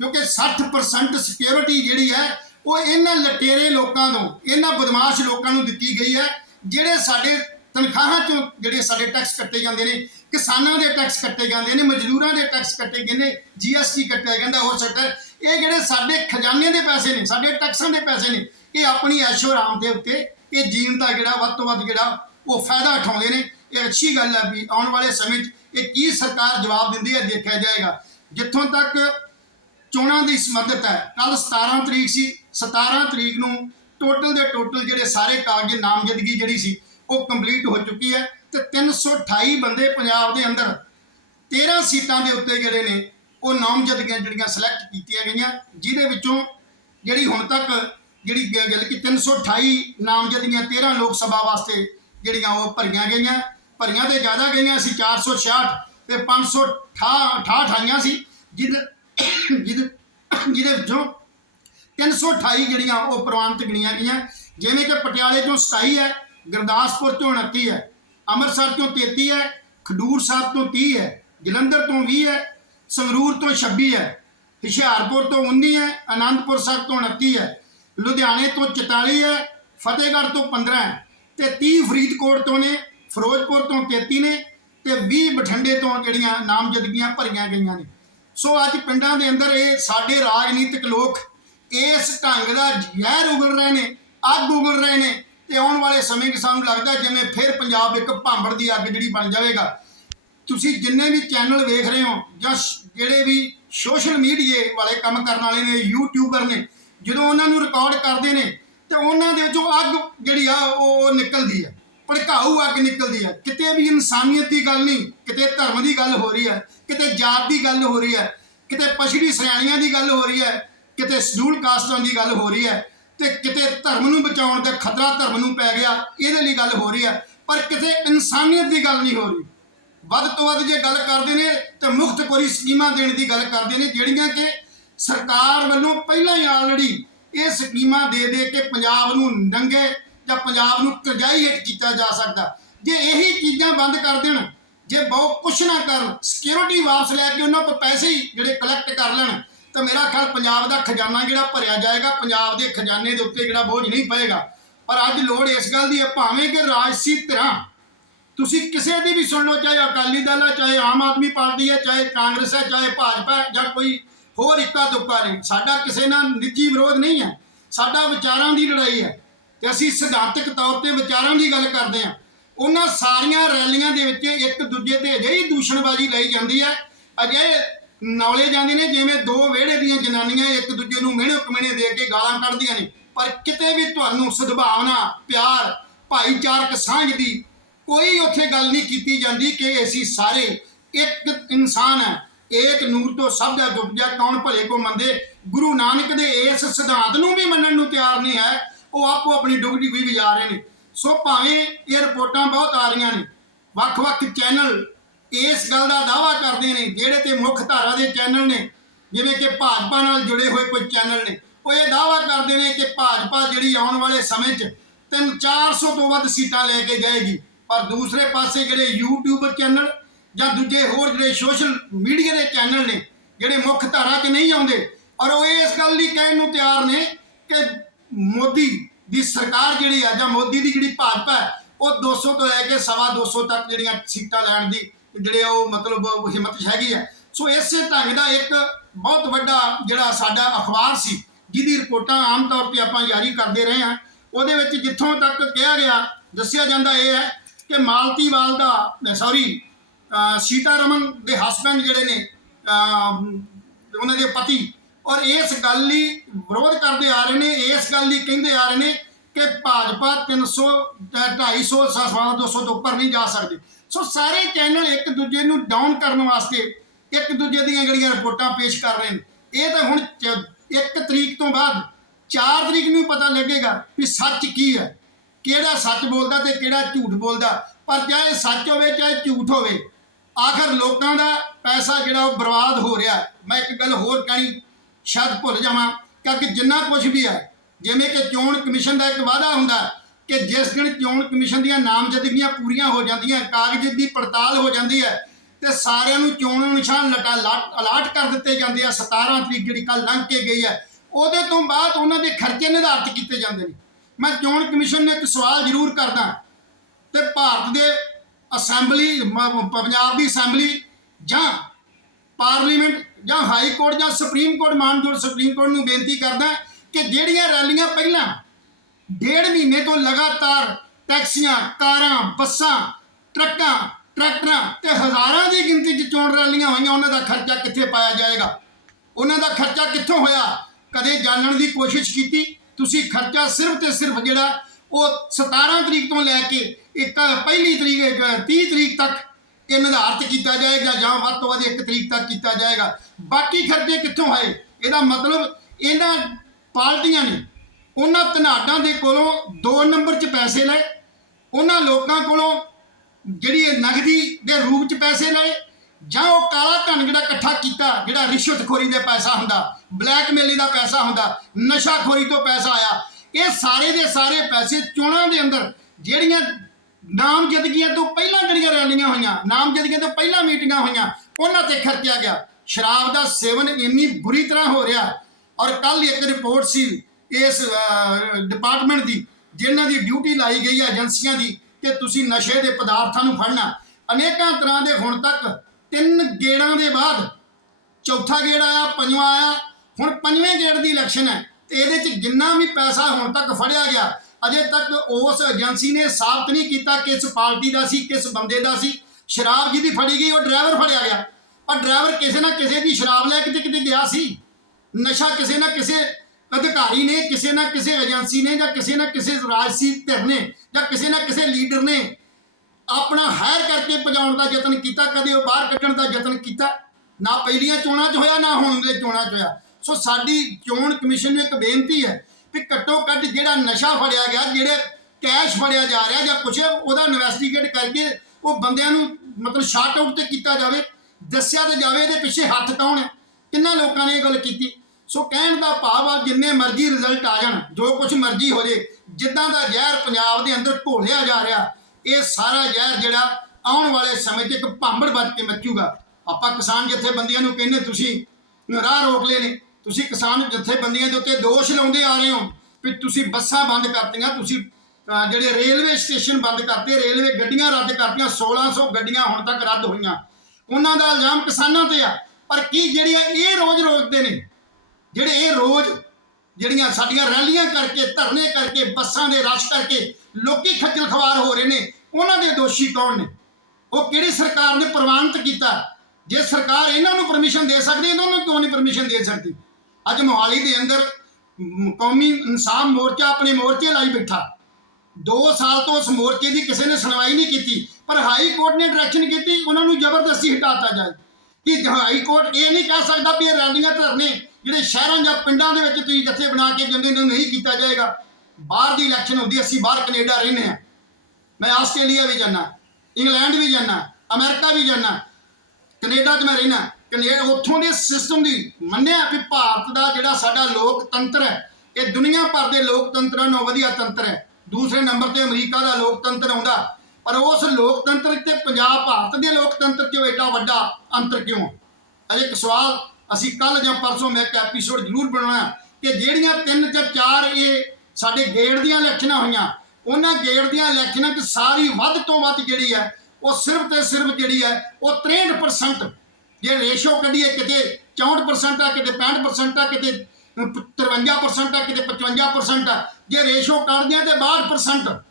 A: ਕਿਉਂਕਿ 60% ਸਿਕਿਉਰਿਟੀ ਜਿਹੜੀ ਹੈ, ਉਹ ਇਹਨਾਂ ਲਟੇਰੇ ਲੋਕਾਂ ਤੋਂ, ਇਹਨਾਂ ਬਦਮਾਸ਼ ਲੋਕਾਂ ਨੂੰ ਦਿੱਤੀ ਗਈ ਹੈ, ਜਿਹੜੇ ਸਾਡੇ ਤਨਖਾਹਾਂ ਚੋਂ ਜਿਹੜੇ ਸਾਡੇ ਟੈਕਸ ਕੱਟੇ ਜਾਂਦੇ ਨੇ, ਕਿਸਾਨਾਂ ਦੇ ਟੈਕਸ ਕੱਟੇ ਜਾਂਦੇ ਨੇ, ਮਜ਼ਦੂਰਾਂ ਦੇ ਟੈਕਸ ਕੱਟੇ ਗਏ ਨੇ ਜੀਐਸਟੀ ਕੱਟਿਆ ਜਾਂਦਾ, ਹੋ ਸਕਦਾ ਇਹ ਜਿਹੜੇ ਸਾਡੇ ਖਜ਼ਾਨੇ ਦੇ ਪੈਸੇ ਨੇ, ਸਾਡੇ ਟੈਕਸਾਂ ਦੇ ਪੈਸੇ ਨੇ, ਇਹ ਆਪਣੀ ਐਸ਼ੋ ਆਰਾਮ ਦੇ ਉੱਤੇ ਇਹ ਜੀਣ ਦਾ ਜਿਹੜਾ ਵੱਧ ਤੋਂ ਵੱਧ ਜਿਹੜਾ ਉਹ ਫਾਇਦਾ ਉਠਾਉਂਦੇ ਨੇ। ਇਹ ਅੱਛੀ ਗੱਲ ਹੈ ਵੀ ਆਉਣ ਵਾਲੇ ਸਮੇਂ 'ਚ ਇਹ ਕੀ ਸਰਕਾਰ ਜਵਾਬ ਦਿੰਦੀ ਹੈ ਦੇਖਿਆ ਜਾਏਗਾ। ਜਿੱਥੋਂ ਤੱਕ ਚੋਣਾਂ ਦੀ ਸੰਬੰਧਿਤ ਹੈ ਕੱਲ 17 ਤਰੀਕ ਸੀ 17 ਤਰੀਕ ਨੂੰ ਟੋਟਲ ਦੇ ਟੋਟਲ ਜਿਹੜੇ ਸਾਰੇ ਕਾਗਜ਼, ਨਾਮਜ਼ਦਗੀ ਜਿਹੜੀ ਸੀ, ਉਹ ਕੰਪਲੀਟ ਹੋ ਚੁੱਕੀ ਹੈ ਤੇ 328 ਬੰਦੇ ਪੰਜਾਬ ਦੇ ਅੰਦਰ 13 ਸੀਟਾਂ ਦੇ ਉੱਤੇ ਜਿਹੜੇ ਨੇ, ਉਹ ਨਾਮਜ਼ਦਗੀਆਂ ਜਿਹੜੀਆਂ ਸਿਲੈਕਟ ਕੀਤੀਆਂ ਗਈਆਂ, ਜਿਹਦੇ ਵਿੱਚੋਂ ਜਿਹੜੀ ਹੁਣ ਤੱਕ ਜਿਹੜੀ ਗ- ਗੱਲ ਕਿ 328 ਨਾਮਜ਼ਦਗੀਆਂ 13 ਲੋਕ ਸਭਾ ਵਾਸਤੇ ਜਿਹੜੀਆਂ ਉਹ ਭਰੀਆਂ ਗਈਆਂ ਭਰੀਆਂ ਤੇ ਜ਼ਿਆਦਾ ਗਈਆਂ ਸੀ 466 ਤੇ 568 ਆਈਆਂ ਸੀ ਜਿਹਦੇ ਜਿਹਦੇ ਜਿਹਦੇ ਵਿੱਚੋਂ 328 ਜਿਹੜੀਆਂ ਉਹ ਪ੍ਰਵਾਨਿਤ ਗਿਣੀਆਂ ਗਈਆਂ। ਜਿਵੇਂ ਕਿ ਪਟਿਆਲੇ ਤੋਂ 27 ਹੈ, ਗੁਰਦਾਸਪੁਰ ਤੋਂ 29 ਹੈ, ਅੰਮ੍ਰਿਤਸਰ ਤੋਂ 33 ਹੈ, ਖਡੂਰ ਸਾਹਿਬ ਤੋਂ 30 ਹੈ, ਜਲੰਧਰ ਤੋਂ 20 ਹੈ, ਸੰਗਰੂਰ ਤੋਂ 26 ਹੈ, ਹੁਸ਼ਿਆਰਪੁਰ ਤੋਂ 19 ਹੈ ਆਨੰਦਪੁਰ ਸਾਹਿਬ ਤੋਂ 29 ਹੈ, ਲੁਧਿਆਣੇ ਤੋਂ 44 ਹੈ, ਫਤਿਹਗੜ੍ਹ ਤੋਂ 15 ਹੈ ਤੇ 30 ਫਰੀਦਕੋਟ ਤੋਂ ਨੇ ਫਿਰੋਜ਼ਪੁਰ ਤੋਂ 33 ਨੇ ਤੇ 20 ਬਠਿੰਡੇ ਤੋਂ ਜਿਹੜੀਆਂ ਨਾਮਜ਼ਦਗੀਆਂ ਭਰੀਆਂ ਗਈਆਂ ਨੇ। ਸੋ ਅੱਜ ਪਿੰਡਾਂ ਦੇ ਅੰਦਰ ਇਹ ਸਾਡੇ ਰਾਜਨੀਤਿਕ ਲੋਕ ਇਸ ਢੰਗ ਦਾ ਜ਼ਹਿਰ ਉਗਲ ਰਹੇ ਨੇ, ਅੱਗ ਉਗਲ ਰਹੇ ਨੇ ਤੇ ਆਉਣ ਵਾਲੇ ਸਮੇਂ 'ਚ ਸਾਨੂੰ ਲੱਗਦਾ ਜਿਵੇਂ ਫਿਰ ਪੰਜਾਬ ਇੱਕ ਭਾਂਬੜ ਦੀ ਅੱਗ ਜਿਹੜੀ ਬਣ ਜਾਵੇਗਾ। ਤੁਸੀਂ ਜਿੰਨੇ ਵੀ ਚੈਨਲ ਵੇਖ ਰਹੇ ਹੋ ਜਾਂ ਜਿਹੜੇ ਵੀ ਸੋਸ਼ਲ ਮੀਡੀਏ ਵਾਲੇ ਕੰਮ ਕਰਨ ਵਾਲੇ ਨੇ, ਯੂਟਿਊਬਰ ਨੇ, ਜਦੋਂ ਉਹਨਾਂ ਨੂੰ ਰਿਕਾਰਡ ਕਰਦੇ ਨੇ, ਤੇ ਉਹਨਾਂ ਦੇ ਵਿੱਚੋਂ ਅੱਗ ਜਿਹੜੀ ਆ, ਉਹ ਨਿਕਲਦੀ ਹੈ ਭੜਕਾਊ ਅੱਗ ਨਿਕਲਦੀ ਹੈ ਕਿਤੇ ਵੀ ਇਨਸਾਨੀਅਤ ਦੀ ਗੱਲ ਨਹੀਂ, ਕਿਤੇ ਧਰਮ ਦੀ ਗੱਲ ਹੋ ਰਹੀ ਹੈ ਕਿਤੇ ਜਾਤ ਦੀ ਗੱਲ ਹੋ ਰਹੀ ਹੈ ਕਿਤੇ ਪਛੜੀ ਸਿਆਣੀਆਂ ਦੀ ਗੱਲ ਹੋ ਰਹੀ ਹੈ ਕਿਤੇ ਸ਼ਡਿਊਲ ਕਾਸਟਾਂ ਦੀ ਗੱਲ ਹੋ ਰਹੀ ਹੈ ਤੇ ਕਿਤੇ ਧਰਮ ਨੂੰ ਬਚਾਉਣ ਦਾ ਖਤਰਾ ਧਰਮ ਨੂੰ ਪੈ ਗਿਆ, ਇਹਦੇ ਲਈ ਗੱਲ ਹੋ ਰਹੀ ਹੈ ਪਰ ਕਿਤੇ ਇਨਸਾਨੀਅਤ ਦੀ ਗੱਲ ਨਹੀਂ ਹੋ ਰਹੀ। ਵੱਧ ਤੋਂ ਵੱਧ ਜੇ ਗੱਲ ਕਰਦੇ ਨੇ, ਤੇ ਮੁਫਤ ਕੋਈ ਸਕੀਮਾਂ ਦੇਣ ਦੀ ਗੱਲ ਕਰਦੇ ਨੇ, ਜਿਹੜੀਆਂ ਕਿ ਸਰਕਾਰ ਵੱਲੋਂ ਪਹਿਲਾਂ ਹੀ ਆਲਰੇਡੀ ਇਹ ਸਕੀਮਾਂ ਦੇ ਦੇ ਕੇ ਪੰਜਾਬ ਨੂੰ ਨੰਗੇ ਜਾਂ ਪੰਜਾਬ ਨੂੰ ਕਰਜ਼ਾਈ ਹੇਠ ਕੀਤਾ ਜਾ ਸਕਦਾ। ਜੇ ਇਹੀ ਚੀਜ਼ਾਂ ਬੰਦ ਕਰ ਦੇਣ, ਜੇ ਬਹੁਤ ਕੁਛ ਨਾ ਕਰਨ ਸਿਕਿਉਰਿਟੀ ਵਾਪਸ ਲੈ ਕੇ ਉਹਨਾਂ ਕੋਲ ਪੈਸੇ ਹੀ ਜਿਹੜੇ ਕਲੈਕਟ ਕਰ ਲੈਣ, ਤਾਂ ਮੇਰਾ ਖਿਆਲ ਪੰਜਾਬ ਦਾ ਖਜ਼ਾਨਾ ਜਿਹੜਾ ਭਰਿਆ ਜਾਏਗਾ, ਪੰਜਾਬ ਦੇ ਖਜ਼ਾਨੇ ਦੇ ਉੱਤੇ ਜਿਹੜਾ ਬੋਝ ਨਹੀਂ ਪਏਗਾ। ਪਰ ਅੱਜ ਲੋੜ ਇਸ ਗੱਲ ਦੀ ਹੈ, ਭਾਵੇਂ ਕਿ ਰਾਜਸੀ ਧਿਰਾਂ, ਤੁਸੀਂ ਕਿਸੇ ਦੀ ਵੀ ਸੁਣ ਲਓ, ਚਾਹੇ ਅਕਾਲੀ ਦਲ ਹੈ, ਚਾਹੇ ਆਮ ਆਦਮੀ ਪਾਰਟੀ ਹੈ, ਚਾਹੇ ਕਾਂਗਰਸ ਹੈ, ਚਾਹੇ ਭਾਜਪਾ ਜਾਂ ਕੋਈ ਹੋਰ ਇੱਕਾ ਦੁੱਕਾ ਨਹੀਂ, ਸਾਡਾ ਕਿਸੇ ਨਾਲ ਨਿੱਜੀ ਵਿਰੋਧ ਨਹੀਂ ਹੈ। ਸਾਡਾ ਵਿਚਾਰਾਂ ਦੀ ਲੜਾਈ ਹੈ। ਤੇ ਅਸੀਂ ਸਿਧਾਂਤਕ ਤੌਰ ਤੇ ਵਿਚਾਰਾਂ ਦੀ ਗੱਲ ਕਰਦੇ ਹਾਂ। ਉਹਨਾਂ ਸਾਰੀਆਂ ਰੈਲੀਆਂ ਦੇ ਵਿੱਚ ਇੱਕ ਦੂਜੇ ਤੇ ਅਜਿਹੀ ਦੂਸ਼ਣਬਾਜ਼ੀ ਲਈ ਜਾਂਦੀ ਹੈ। ਅਜੇ ਨੌਲੇ ਜਾਂਦੇ ਨੇ, ਜਿਵੇਂ ਦੋ ਵਿਹੜੇ ਦੀਆਂ ਜਨਾਨੀਆਂ ਇੱਕ ਦੂਜੇ ਨੂੰ ਮਿਹਣੇ ਕਮੇਣੇ ਦੇ ਕੇ ਗਾਲਾਂ ਕੱਢਦੀਆਂ ਨੇ। ਪਰ ਕਿਤੇ ਵੀ ਤੁਹਾਨੂੰ ਸਦਭਾਵਨਾ, ਪਿਆਰ, ਭਾਈਚਾਰਕ ਸਾਂਝ ਦੀ ਕੋਈ ਉੱਥੇ ਗੱਲ ਨਹੀਂ ਕੀਤੀ ਜਾਂਦੀ ਕਿ ਅਸੀਂ ਸਾਰੇ ਇੱਕ ਇਨਸਾਨ ਹੈ। ਏਕ ਨੂਰ ਤੋਂ ਸਭ ਦਾ ਦੁਪਜਾ ਕੌਣ ਭਲੇ ਕੋ ਮੰਦੇ ਗੁਰੂ ਨਾਨਕ ਦੇ ਇਸ ਸਿਧਾਂਤ ਨੂੰ ਵੀ ਮੰਨਣ ਨੂੰ ਤਿਆਰ ਨਹੀਂ ਹੈ। ਉਹ ਆਪੋ ਆਪਣੀ ਡੁਗਡੀ ਵੀ ਵਜਾ ਰਹੇ ਨੇ। ਸੋ ਭਾਵੇਂ ਇਹ ਰਿਪੋਰਟਾਂ ਬਹੁਤ ਆ ਰਹੀਆਂ ਨੇ, ਵੱਖ-ਵੱਖ ਚੈਨਲ ਇਸ ਗੱਲ ਦਾ ਦਾਵਾ ਕਰਦੇ ਨੇ, ਜਿਹੜੇ ਤੇ ਮੁੱਖ ਧਾਰਾ ਦੇ ਚੈਨਲ ਨੇ, ਜਿਵੇਂ ਕਿ ਭਾਜਪਾ ਨਾਲ ਜੁੜੇ ਹੋਏ ਕੋਈ ਚੈਨਲ ਨੇ, ਉਹ ਇਹ ਦਾਵਾ ਕਰਦੇ ਨੇ ਕਿ ਭਾਜਪਾ ਜਿਹੜੀ ਆਉਣ ਵਾਲੇ ਸਮੇਂ 'ਚ 3-400 ਤੋਂ ਵੱਧ ਸੀਟਾਂ ਲੈ ਕੇ ਜਾਏਗੀ। ਪਰ ਦੂਸਰੇ ਪਾਸੇ ਜਿਹੜੇ ਯੂਟਿਊਬਰ ਚੈਨਲ ਜਾਂ ਦੂਜੇ ਹੋਰ ਜਿਹੜੇ ਸੋਸ਼ਲ ਮੀਡੀਆ ਦੇ ਚੈਨਲ ਨੇ, ਜਿਹੜੇ ਮੁੱਖ ਧਾਰਾ 'ਚ ਨਹੀਂ ਆਉਂਦੇ, ਔਰ ਉਹ ਇਸ ਗੱਲ ਲਈ ਕਹਿਣ ਨੂੰ ਤਿਆਰ ਨੇ ਕਿ ਮੋਦੀ ਦੀ ਸਰਕਾਰ ਜਿਹੜੀ ਆ ਜਾਂ ਮੋਦੀ ਦੀ ਜਿਹੜੀ ਭਾਜਪਾ ਹੈ, ਉਹ 200 ਤੋਂ ਲੈ ਕੇ ਸਵਾ 200 ਤੱਕ ਜਿਹੜੀਆਂ ਸੀਟਾਂ ਲੈਣ ਦੀ ਜਿਹੜੇ ਉਹ ਮਤਲਬ ਹਿੰਮਤ ਹੈਗੀ ਹੈ। ਸੋ ਇਸੇ ਢੰਗ ਦਾ ਇੱਕ ਬਹੁਤ ਵੱਡਾ ਜਿਹੜਾ ਸਾਡਾ ਅਖਬਾਰ ਸੀ, ਜਿਹਦੀ ਰਿਪੋਰਟਾਂ ਆਮ ਤੌਰ ਤੇ ਆਪਾਂ ਜਾਰੀ ਕਰਦੇ ਰਹੇ ਹਾਂ, ਉਹਦੇ ਵਿੱਚ ਜਿੱਥੋਂ ਤੱਕ ਕਿਹਾ ਗਿਆ, ਦੱਸਿਆ ਜਾਂਦਾ ਇਹ ਹੈ ਕਿ ਮਾਲਤੀਵਾਲ ਦਾ ਸੌਰੀ ਸੀਤਾਰਮਨ ਦੇ ਹਸਬੰਡ ਜਿਹੜੇ ਨੇ ਉਹਨਾਂ ਦੇ ਪਤੀ ਔਰ ਇਸ ਗੱਲ ਲਈ ਵਿਰੋਧ ਕਰਦੇ ਆ ਰਹੇ ਨੇ, ਇਸ ਗੱਲ ਲਈ ਕਹਿੰਦੇ ਆ ਰਹੇ ਨੇ ਕਿ ਭਾਜਪਾ 300 250 ਸਵਾ 200 ਤੋਂ ਉੱਪਰ ਨਹੀਂ ਜਾ ਸਕਦੇ। ਸੋ ਸਾਰੇ ਚੈਨਲ ਇੱਕ ਦੂਜੇ ਨੂੰ ਡਾਊਨ ਕਰਨ ਵਾਸਤੇ ਇੱਕ ਦੂਜੇ ਦੀਆਂ ਜਿਹੜੀਆਂ ਰਿਪੋਰਟਾਂ ਪੇਸ਼ ਕਰ ਰਹੇ ਨੇ। ਇਹ ਤਾਂ ਹੁਣ 1 ਤਰੀਕ ਤੋਂ ਬਾਅਦ 4 ਤਰੀਕ ਨੂੰ ਪਤਾ ਲੱਗੇਗਾ ਕਿ ਸੱਚ ਕੀ ਹੈ। ਕਿਹੜਾ ਸੱਚ ਬੋਲਦਾ ਤੇ ਕਿਹੜਾ ਝੂਠ ਬੋਲਦਾ। ਪਰ ਚਾਹੇ ਸੱਚ ਹੋਵੇ, ਚਾਹੇ ਝੂਠ ਹੋਵੇ, ਆਖਰ ਲੋਕਾਂ ਦਾ ਪੈਸਾ ਜਿਹੜਾ ਉਹ ਬਰਬਾਦ ਹੋ ਰਿਹਾ ਮੈਂ ਇੱਕ ਗੱਲ ਹੋਰ ਕਹਿਣੀ ਸ਼ਾਇਦ ਭੁੱਲ ਜਾਵਾਂ। ਕਿਉਂਕਿ ਜਿੰਨਾ ਕੁਝ ਵੀ ਹੈ, ਜਿਵੇਂ ਕਿ ਚੋਣ ਕਮਿਸ਼ਨ ਦਾ ਇੱਕ ਵਾਅਦਾ ਹੁੰਦਾ ਕਿ ਜਿਸ ਦਿਨ ਚੋਣ ਕਮਿਸ਼ਨ ਦੀਆਂ ਨਾਮਜ਼ਦਗੀਆਂ ਪੂਰੀਆਂ ਹੋ ਜਾਂਦੀਆਂ ਕਾਗਜ਼ ਦੀ ਪੜਤਾਲ ਹੋ ਜਾਂਦੀ ਹੈ, ਤੇ ਸਾਰਿਆਂ ਨੂੰ ਚੋਣ ਨਿਸ਼ਾਨ ਲਟਾ ਲਾਟ- ਅਲਾਟ ਕਰ ਦਿੱਤੇ ਜਾਂਦੇ ਆ। 17 ਤਰੀਕ ਜਿਹੜੀ ਕੱਲ ਲੰਘ ਕੇ ਗਈ ਹੈ, ਉਹਦੇ ਤੋਂ ਬਾਅਦ ਉਹਨਾਂ ਦੇ ਖਰਚੇ ਨਿਰਧਾਰਤ ਕੀਤੇ ਜਾਂਦੇ ਨੇ। ਮੈਂ ਚੋਣ ਕਮਿਸ਼ਨ ਨੂੰ ਇੱਕ ਸਵਾਲ ਜ਼ਰੂਰ ਕਰਦਾ ਤੇ ਭਾਰਤ ਦੇ ਅਸੈਂਬਲੀ ਪੰਜਾਬ ਦੀ ਅਸੈਂਬਲੀ ਜਾਂ ਪਾਰਲੀਮੈਂਟ ਜਾਂ ਹਾਈ ਕੋਰਟ ਜਾਂ ਸੁਪਰੀਮ ਕੋਰਟ ਮਾਨਯੋਗ ਸੁਪਰੀਮ ਕੋਰਟ ਨੂੰ ਬੇਨਤੀ ਕਰਦਾ ਕਿ ਜਿਹੜੀਆਂ ਰੈਲੀਆਂ ਪਹਿਲਾਂ ਡੇਢ ਮਹੀਨੇ ਤੋਂ ਲਗਾਤਾਰ ਟੈਕਸੀਆਂ, ਕਾਰਾਂ, ਬੱਸਾਂ, ਟਰੱਕਾਂ, ਟਰੈਕਟਰਾਂ ਤੇ ਹਜ਼ਾਰਾਂ ਦੀ ਗਿਣਤੀ 'ਚ ਚੋਣ ਰੈਲੀਆਂ ਹੋਈਆਂ, ਉਹਨਾਂ ਦਾ ਖਰਚਾ ਕਿੱਥੇ ਪਾਇਆ ਜਾਏਗਾ? ਉਹਨਾਂ ਦਾ ਖਰਚਾ ਕਿੱਥੋਂ ਹੋਇਆ? ਕਦੇ ਜਾਣਨ ਦੀ ਕੋਸ਼ਿਸ਼ ਕੀਤੀ? ਤੁਸੀਂ ਖਰਚਾ ਸਿਰਫ ਤੇ ਸਿਰਫ ਜਿਹੜਾ ਉਹ 17 ਤਰੀਕ ਤੋਂ ਲੈ ਕੇ ਇੱਕ ਪਹਿਲੀ ਤਰੀਕ, ਇੱਕ 30 ਤਰੀਕ ਤੱਕ ਇਹ ਨਿਰਧਾਰਿਤ ਕੀਤਾ ਜਾਏਗਾ ਜਾਂ ਵੱਧ ਤੋਂ ਵੱਧ ਇੱਕ ਤਰੀਕ ਤੱਕ ਕੀਤਾ ਜਾਏਗਾ। ਬਾਕੀ ਖਰਚੇ ਕਿੱਥੋਂ ਹੋਏ ਇਹਦਾ ਮਤਲਬ ਇਹਨਾਂ ਪਾਰਟੀਆਂ ਨੇ ਉਹਨਾਂ ਧਨਾਡਾਂ ਦੇ ਕੋਲੋਂ 2 ਨੰਬਰ 'ਚ ਪੈਸੇ ਲਏ, ਉਹਨਾਂ ਲੋਕਾਂ ਕੋਲੋਂ ਜਿਹੜੀ ਇਹ ਨਗਦੀ ਦੇ ਰੂਪ 'ਚ ਪੈਸੇ ਲਏ, ਜਾਂ ਉਹ ਕਾਲਾ ਧਨ ਜਿਹੜਾ ਇਕੱਠਾ ਕੀਤਾ, ਜਿਹੜਾ ਰਿਸ਼ਵਤਖੋਰੀ ਦੇ ਪੈਸਾ ਹੁੰਦਾ ਬਲੈਕਮੇਲਿੰਗ ਦਾ ਪੈਸਾ ਹੁੰਦਾ, ਨਸ਼ਾਖੋਰੀ ਤੋਂ ਪੈਸਾ ਆਇਆ, ਇਹ ਸਾਰੇ ਦੇ ਸਾਰੇ ਪੈਸੇ ਚੋਣਾਂ ਦੇ ਅੰਦਰ ਜਿਹੜੀਆਂ ਨਾਮਜ਼ਦਗੀਆਂ ਤੋਂ ਪਹਿਲਾਂ ਜਿਹੜੀਆਂ ਰੈਲੀਆਂ ਹੋਈਆਂ? ਨਾਮਜ਼ਦਗੀਆਂ ਤੋਂ ਪਹਿਲਾਂ ਮੀਟਿੰਗਾਂ ਹੋਈਆਂ। ਉਹਨਾਂ ਤੇ ਖਰਚਿਆ ਗਿਆ। ਸ਼ਰਾਬ ਦਾ ਸੇਵਨ ਇੰਨੀ ਬੁਰੀ ਤਰ੍ਹਾਂ ਹੋ ਰਿਹਾ ਔਰ ਕੱਲ ਇੱਕ ਰਿਪੋਰਟ ਸੀ ਇਸ ਡਿਪਾਰਟਮੈਂਟ ਦੀ, ਜਿਨ੍ਹਾਂ ਦੀ ਡਿਊਟੀ ਲਾਈ ਗਈ ਹੈ ਏਜੰਸੀਆਂ ਦੀ ਕਿ ਤੁਸੀਂ ਨਸ਼ੇ ਦੇ ਪਦਾਰਥਾਂ ਨੂੰ ਫੜਨਾ ਅਨੇਕਾਂ ਤਰ੍ਹਾਂ ਦੇ ਹੁਣ ਤੱਕ ਤਿੰਨ ਗੇੜਾਂ ਦੇ ਬਾਅਦ ਚੌਥਾ ਗੇੜ ਆਇਆ, ਪੰਜਵਾਂ ਆਇਆ। ਹੁਣ ਪੰਜਵੇਂ ਗੇੜ ਦੀ ਇਲੈਕਸ਼ਨ ਹੈ। ਤੇ ਇਹਦੇ ਚ ਜਿੰਨਾ ਵੀ ਪੈਸਾ ਹੁਣ ਤੱਕ ਫੜਿਆ ਗਿਆ ਅਜੇ ਤੱਕ ਉਸ ਏਜੰਸੀ ਨੇ ਸਾਬਤ ਨਹੀਂ ਕੀਤਾ ਕਿਸ ਪਾਰਟੀ ਦਾ ਸੀ, ਕਿਸ ਬੰਦੇ ਦਾ ਸੀ। ਸ਼ਰਾਬ ਜਿਹਦੀ ਫੜੀ ਗਈ, ਉਹ ਡਰਾਈਵਰ ਫੜਿਆ ਗਿਆ। ਪਰ ਡਰਾਈਵਰ ਕਿਸੇ ਨਾ ਕਿਸੇ ਦੀ ਸ਼ਰਾਬ ਲੈ ਕੇ ਕਿਤੇ ਗਿਆ ਸੀ। ਨਸ਼ਾ ਕਿਸੇ ਨਾ ਕਿਸੇ ਅਧਿਕਾਰੀ ਨੇ, ਕਿਸੇ ਨਾ ਕਿਸੇ ਏਜੰਸੀ ਨੇ ਜਾਂ ਕਿਸੇ ਨਾ ਕਿਸੇ ਰਾਜਸੀ ਧਿਰ ਨੇ ਜਾਂ ਕਿਸੇ ਨਾ ਕਿਸੇ ਲੀਡਰ ਨੇ ਆਪਣਾ ਹਾਇਰ ਕਰਕੇ ਪਜਾਉਣ ਦਾ ਯਤਨ ਕੀਤਾ, ਕਦੇ ਉਹ ਬਾਹਰ ਕੱਢਣ ਦਾ ਯਤਨ ਕੀਤਾ। ਨਾ ਪਹਿਲੀਆਂ ਚੋਣਾਂ 'ਚ ਹੋਇਆ, ਨਾ ਹੁਣ ਦੇ ਚੋਣਾਂ 'ਚ ਹੋਇਆ। ਸੋ ਸਾਡੀ ਚੋਣ ਕਮਿਸ਼ਨ ਨੂੰ ਇੱਕ ਬੇਨਤੀ ਹੈ ਵੀ ਘੱਟੋ ਘੱਟ ਜਿਹੜਾ ਨਸ਼ਾ ਫੜਿਆ ਗਿਆ, ਜਿਹੜੇ ਕੈਸ਼ ਫੜਿਆ ਜਾ ਰਿਹਾ ਜਾਂ ਕੁਛ, ਉਹਦਾ ਇਨਵੈਸਟੀਗੇਟ ਕਰਕੇ ਉਹ ਬੰਦਿਆਂ ਨੂੰ ਮਤਲਬ ਸ਼ਾਰਟ ਆਊਟ ਤੇ ਕੀਤਾ ਜਾਵੇ, ਦੱਸਿਆ ਤੇ ਜਾਵੇ ਇਹਦੇ ਪਿੱਛੇ ਹੱਥ ਕੌਣ ਹੈ? ਕਿੰਨਾ ਲੋਕਾਂ ਨੇ ਇਹ ਗੱਲ ਕੀਤੀ? ਸੋ ਕਹਿਣ ਦਾ ਭਾਵ ਆ, ਜਿੰਨੇ ਮਰਜ਼ੀ ਰਿਜ਼ਲਟ ਆ ਜਾਣ, ਜੋ ਕੁਝ ਮਰਜ਼ੀ ਹੋ ਜੇ, ਜਿੱਦਾਂ ਦਾ ਜ਼ਹਿਰ ਪੰਜਾਬ ਦੇ ਅੰਦਰ ਢੋਲਿਆ ਜਾ ਰਿਹਾ, ਇਹ ਸਾਰਾ ਜ਼ਹਿਰ ਜਿਹੜਾ ਆਉਣ ਵਾਲੇ ਸਮੇਂ 'ਚ ਇੱਕ ਭਾਂਬੜ ਵੱਜ ਕੇ ਮੱਚੂਗਾ। ਆਪਾਂ ਕਿਸਾਨ ਜਥੇਬੰਦੀਆਂ ਨੂੰ ਕਹਿੰਦੇ, ਤੁਸੀਂ ਰਾਹ ਰੋਕ ਲਏ ਨੇ। ਤੁਸੀਂ ਕਿਸਾਨ ਜਥੇਬੰਦੀਆਂ ਦੇ ਉੱਤੇ ਦੋਸ਼ ਲਾਉਂਦੇ ਆ ਰਹੇ ਹੋ ਵੀ ਤੁਸੀਂ ਬੱਸਾਂ ਬੰਦ ਕਰਤੀਆਂ, ਤੁਸੀਂ ਜਿਹੜੇ ਰੇਲਵੇ ਸਟੇਸ਼ਨ ਬੰਦ ਕਰਤੇ, ਰੇਲਵੇ ਗੱਡੀਆਂ ਰੱਦ ਕਰਤੀਆਂ 1600 ਗੱਡੀਆਂ ਹੁਣ ਤੱਕ ਰੱਦ ਹੋਈਆਂ। ਉਹਨਾਂ ਦਾ ਇਲਜ਼ਾਮ ਕਿਸਾਨਾਂ ਤੇ ਆ। ਪਰ ਕੀ ਜਿਹੜੀਆਂ ਇਹ ਰੋਜ਼ ਰੋਕਦੇ ਨੇ, ਜਿਹੜੇ ਇਹ ਰੋਜ਼ ਜਿਹੜੀਆਂ ਸਾਡੀਆਂ ਰੈਲੀਆਂ ਕਰਕੇ, ਧਰਨੇ ਕਰਕੇ, ਬੱਸਾਂ ਦੇ ਰਸ਼ ਕਰਕੇ ਲੋਕੀ ਖੱਜਲ ਖਵਾਰ ਹੋ ਰਹੇ ਨੇ, ਉਹਨਾਂ ਦੇ ਦੋਸ਼ੀ ਕੌਣ ਨੇ? ਉਹ ਕਿਹੜੀ ਸਰਕਾਰ ਨੇ ਪ੍ਰਵਾਨਿਤ ਕੀਤਾ? ਜੇ ਸਰਕਾਰ ਇਹਨਾਂ ਨੂੰ ਪਰਮਿਸ਼ਨ ਦੇ ਸਕਦੀ, ਇਹਨਾਂ ਨੂੰ ਕਿਉਂ ਨਹੀਂ ਪਰਮਿਸ਼ਨ ਦੇ ਸਕਦੀ? ਅੱਜ ਮੋਹਾਲੀ ਦੇ ਅੰਦਰ ਕੌਮੀ ਇਨਸਾਫ ਮੋਰਚਾ ਆਪਣੇ ਮੋਰਚੇ ਲਾਈ ਬੈਠਾ। 2 ਸਾਲ ਤੋਂ ਉਸ ਮੋਰਚੇ ਦੀ ਕਿਸੇ ਨੇ ਸੁਣਵਾਈ ਨਹੀਂ ਕੀਤੀ, ਪਰ ਹਾਈ ਕੋਰਟ ਨੇ ਡਾਇਰੈਕਸ਼ਨ ਕੀਤੀ, ਉਹਨਾਂ ਨੂੰ ਜ਼ਬਰਦਸਤੀ ਹਟਾਤਾ ਜਾਏ। ਕਿ ਹਾਈ ਕੋਰਟ ਇਹ ਨਹੀਂ ਕਹਿ ਸਕਦਾ ਵੀ ਇਹ ਰੈਲੀਆਂ ਧਰਨੇ ਜਿਹੜੇ ਸ਼ਹਿਰਾਂ ਜਾਂ ਪਿੰਡਾਂ ਦੇ ਵਿੱਚ ਤੁਸੀਂ ਜੱਥੇ ਬਣਾ ਕੇ ਜਾਂਦੇ ਨੇ ਨਹੀਂ ਕੀਤਾ ਜਾਏਗਾ। ਬਾਹਰ ਦੀ ਇਲੈਕਸ਼ਨ ਹੁੰਦੀ ਅਸੀਂ ਬਾਹਰ ਕੈਨੇਡਾ ਰਹਿੰਦੇ ਹਾਂ। ਮੈਂ ਆਸਟ੍ਰੇਲੀਆ ਵੀ ਜਾਣਾ ਇੰਗਲੈਂਡ ਵੀ ਜਾਣਾ ਅਮਰੀਕਾ ਵੀ ਜਾਣਾ ਕੈਨੇਡਾ 'ਚ ਮੈਂ ਰਹਿਣਾ ਕੈਨੇਡਾ ਉੱਥੋਂ ਦੇ ਸਿਸਟਮ ਦੀ ਮੰਨਿਆ ਵੀ ਭਾਰਤ ਦਾ ਜਿਹੜਾ ਸਾਡਾ ਲੋਕਤੰਤਰ ਹੈ, ਇਹ ਦੁਨੀਆ ਭਰ ਦੇ ਲੋਕਤੰਤਰਾਂ ਨਾਲੋਂ ਵਧੀਆ ਤੰਤਰ ਹੈ। ਦੂਸਰੇ ਨੰਬਰ ਤੇ ਅਮਰੀਕਾ ਦਾ ਲੋਕਤੰਤਰ ਆਉਂਦਾ, ਪਰ ਉਸ ਲੋਕਤੰਤਰ ਤੇ ਪੰਜਾਬ ਭਾਰਤ ਦੇ ਲੋਕਤੰਤਰ 'ਚ ਐਡਾ ਵੱਡਾ ਅੰਤਰ ਕਿਉਂ? ਅਜੇ ਇੱਕ ਸਵਾਲ ਅਸੀਂ ਕੱਲ ਜਾਂ ਪਰਸੋਂ ਮੈਂ ਇੱਕ ਐਪੀਸੋਡ ਜ਼ਰੂਰ ਬਣਾਉਣਾ ਕਿ ਜਿਹੜੀਆਂ ਤਿੰਨ ਜਾਂ ਚਾਰ ਇਹ ਸਾਡੇ ਗੇੜ ਦੀਆਂ ਇਲੈਕਸ਼ਨਾਂ ਹੋਈਆਂ, ਉਹਨਾਂ ਗੇੜ ਦੀਆਂ ਇਲੈਕਸ਼ਨਾਂ 'ਚ ਸਾਰੀ ਵੱਧ ਤੋਂ ਵੱਧ ਜਿਹੜੀ ਹੈ, ਉਹ ਸਿਰਫ ਤੇ ਸਿਰਫ ਜਿਹੜੀ ਹੈ, ਉਹ 63% ਜੇ ਰੇਸ਼ੋ ਕੱਢੀਏ ਕਿਤੇ 64% ਆ, ਕਿਤੇ 65% ਆ, ਕਿਤੇ 53% ਆ, ਕਿਤੇ 55% ਆ, ਜੇ ਰੇਸ਼ੋ ਕੱਢਦੇ ਆ ਤੇ 62%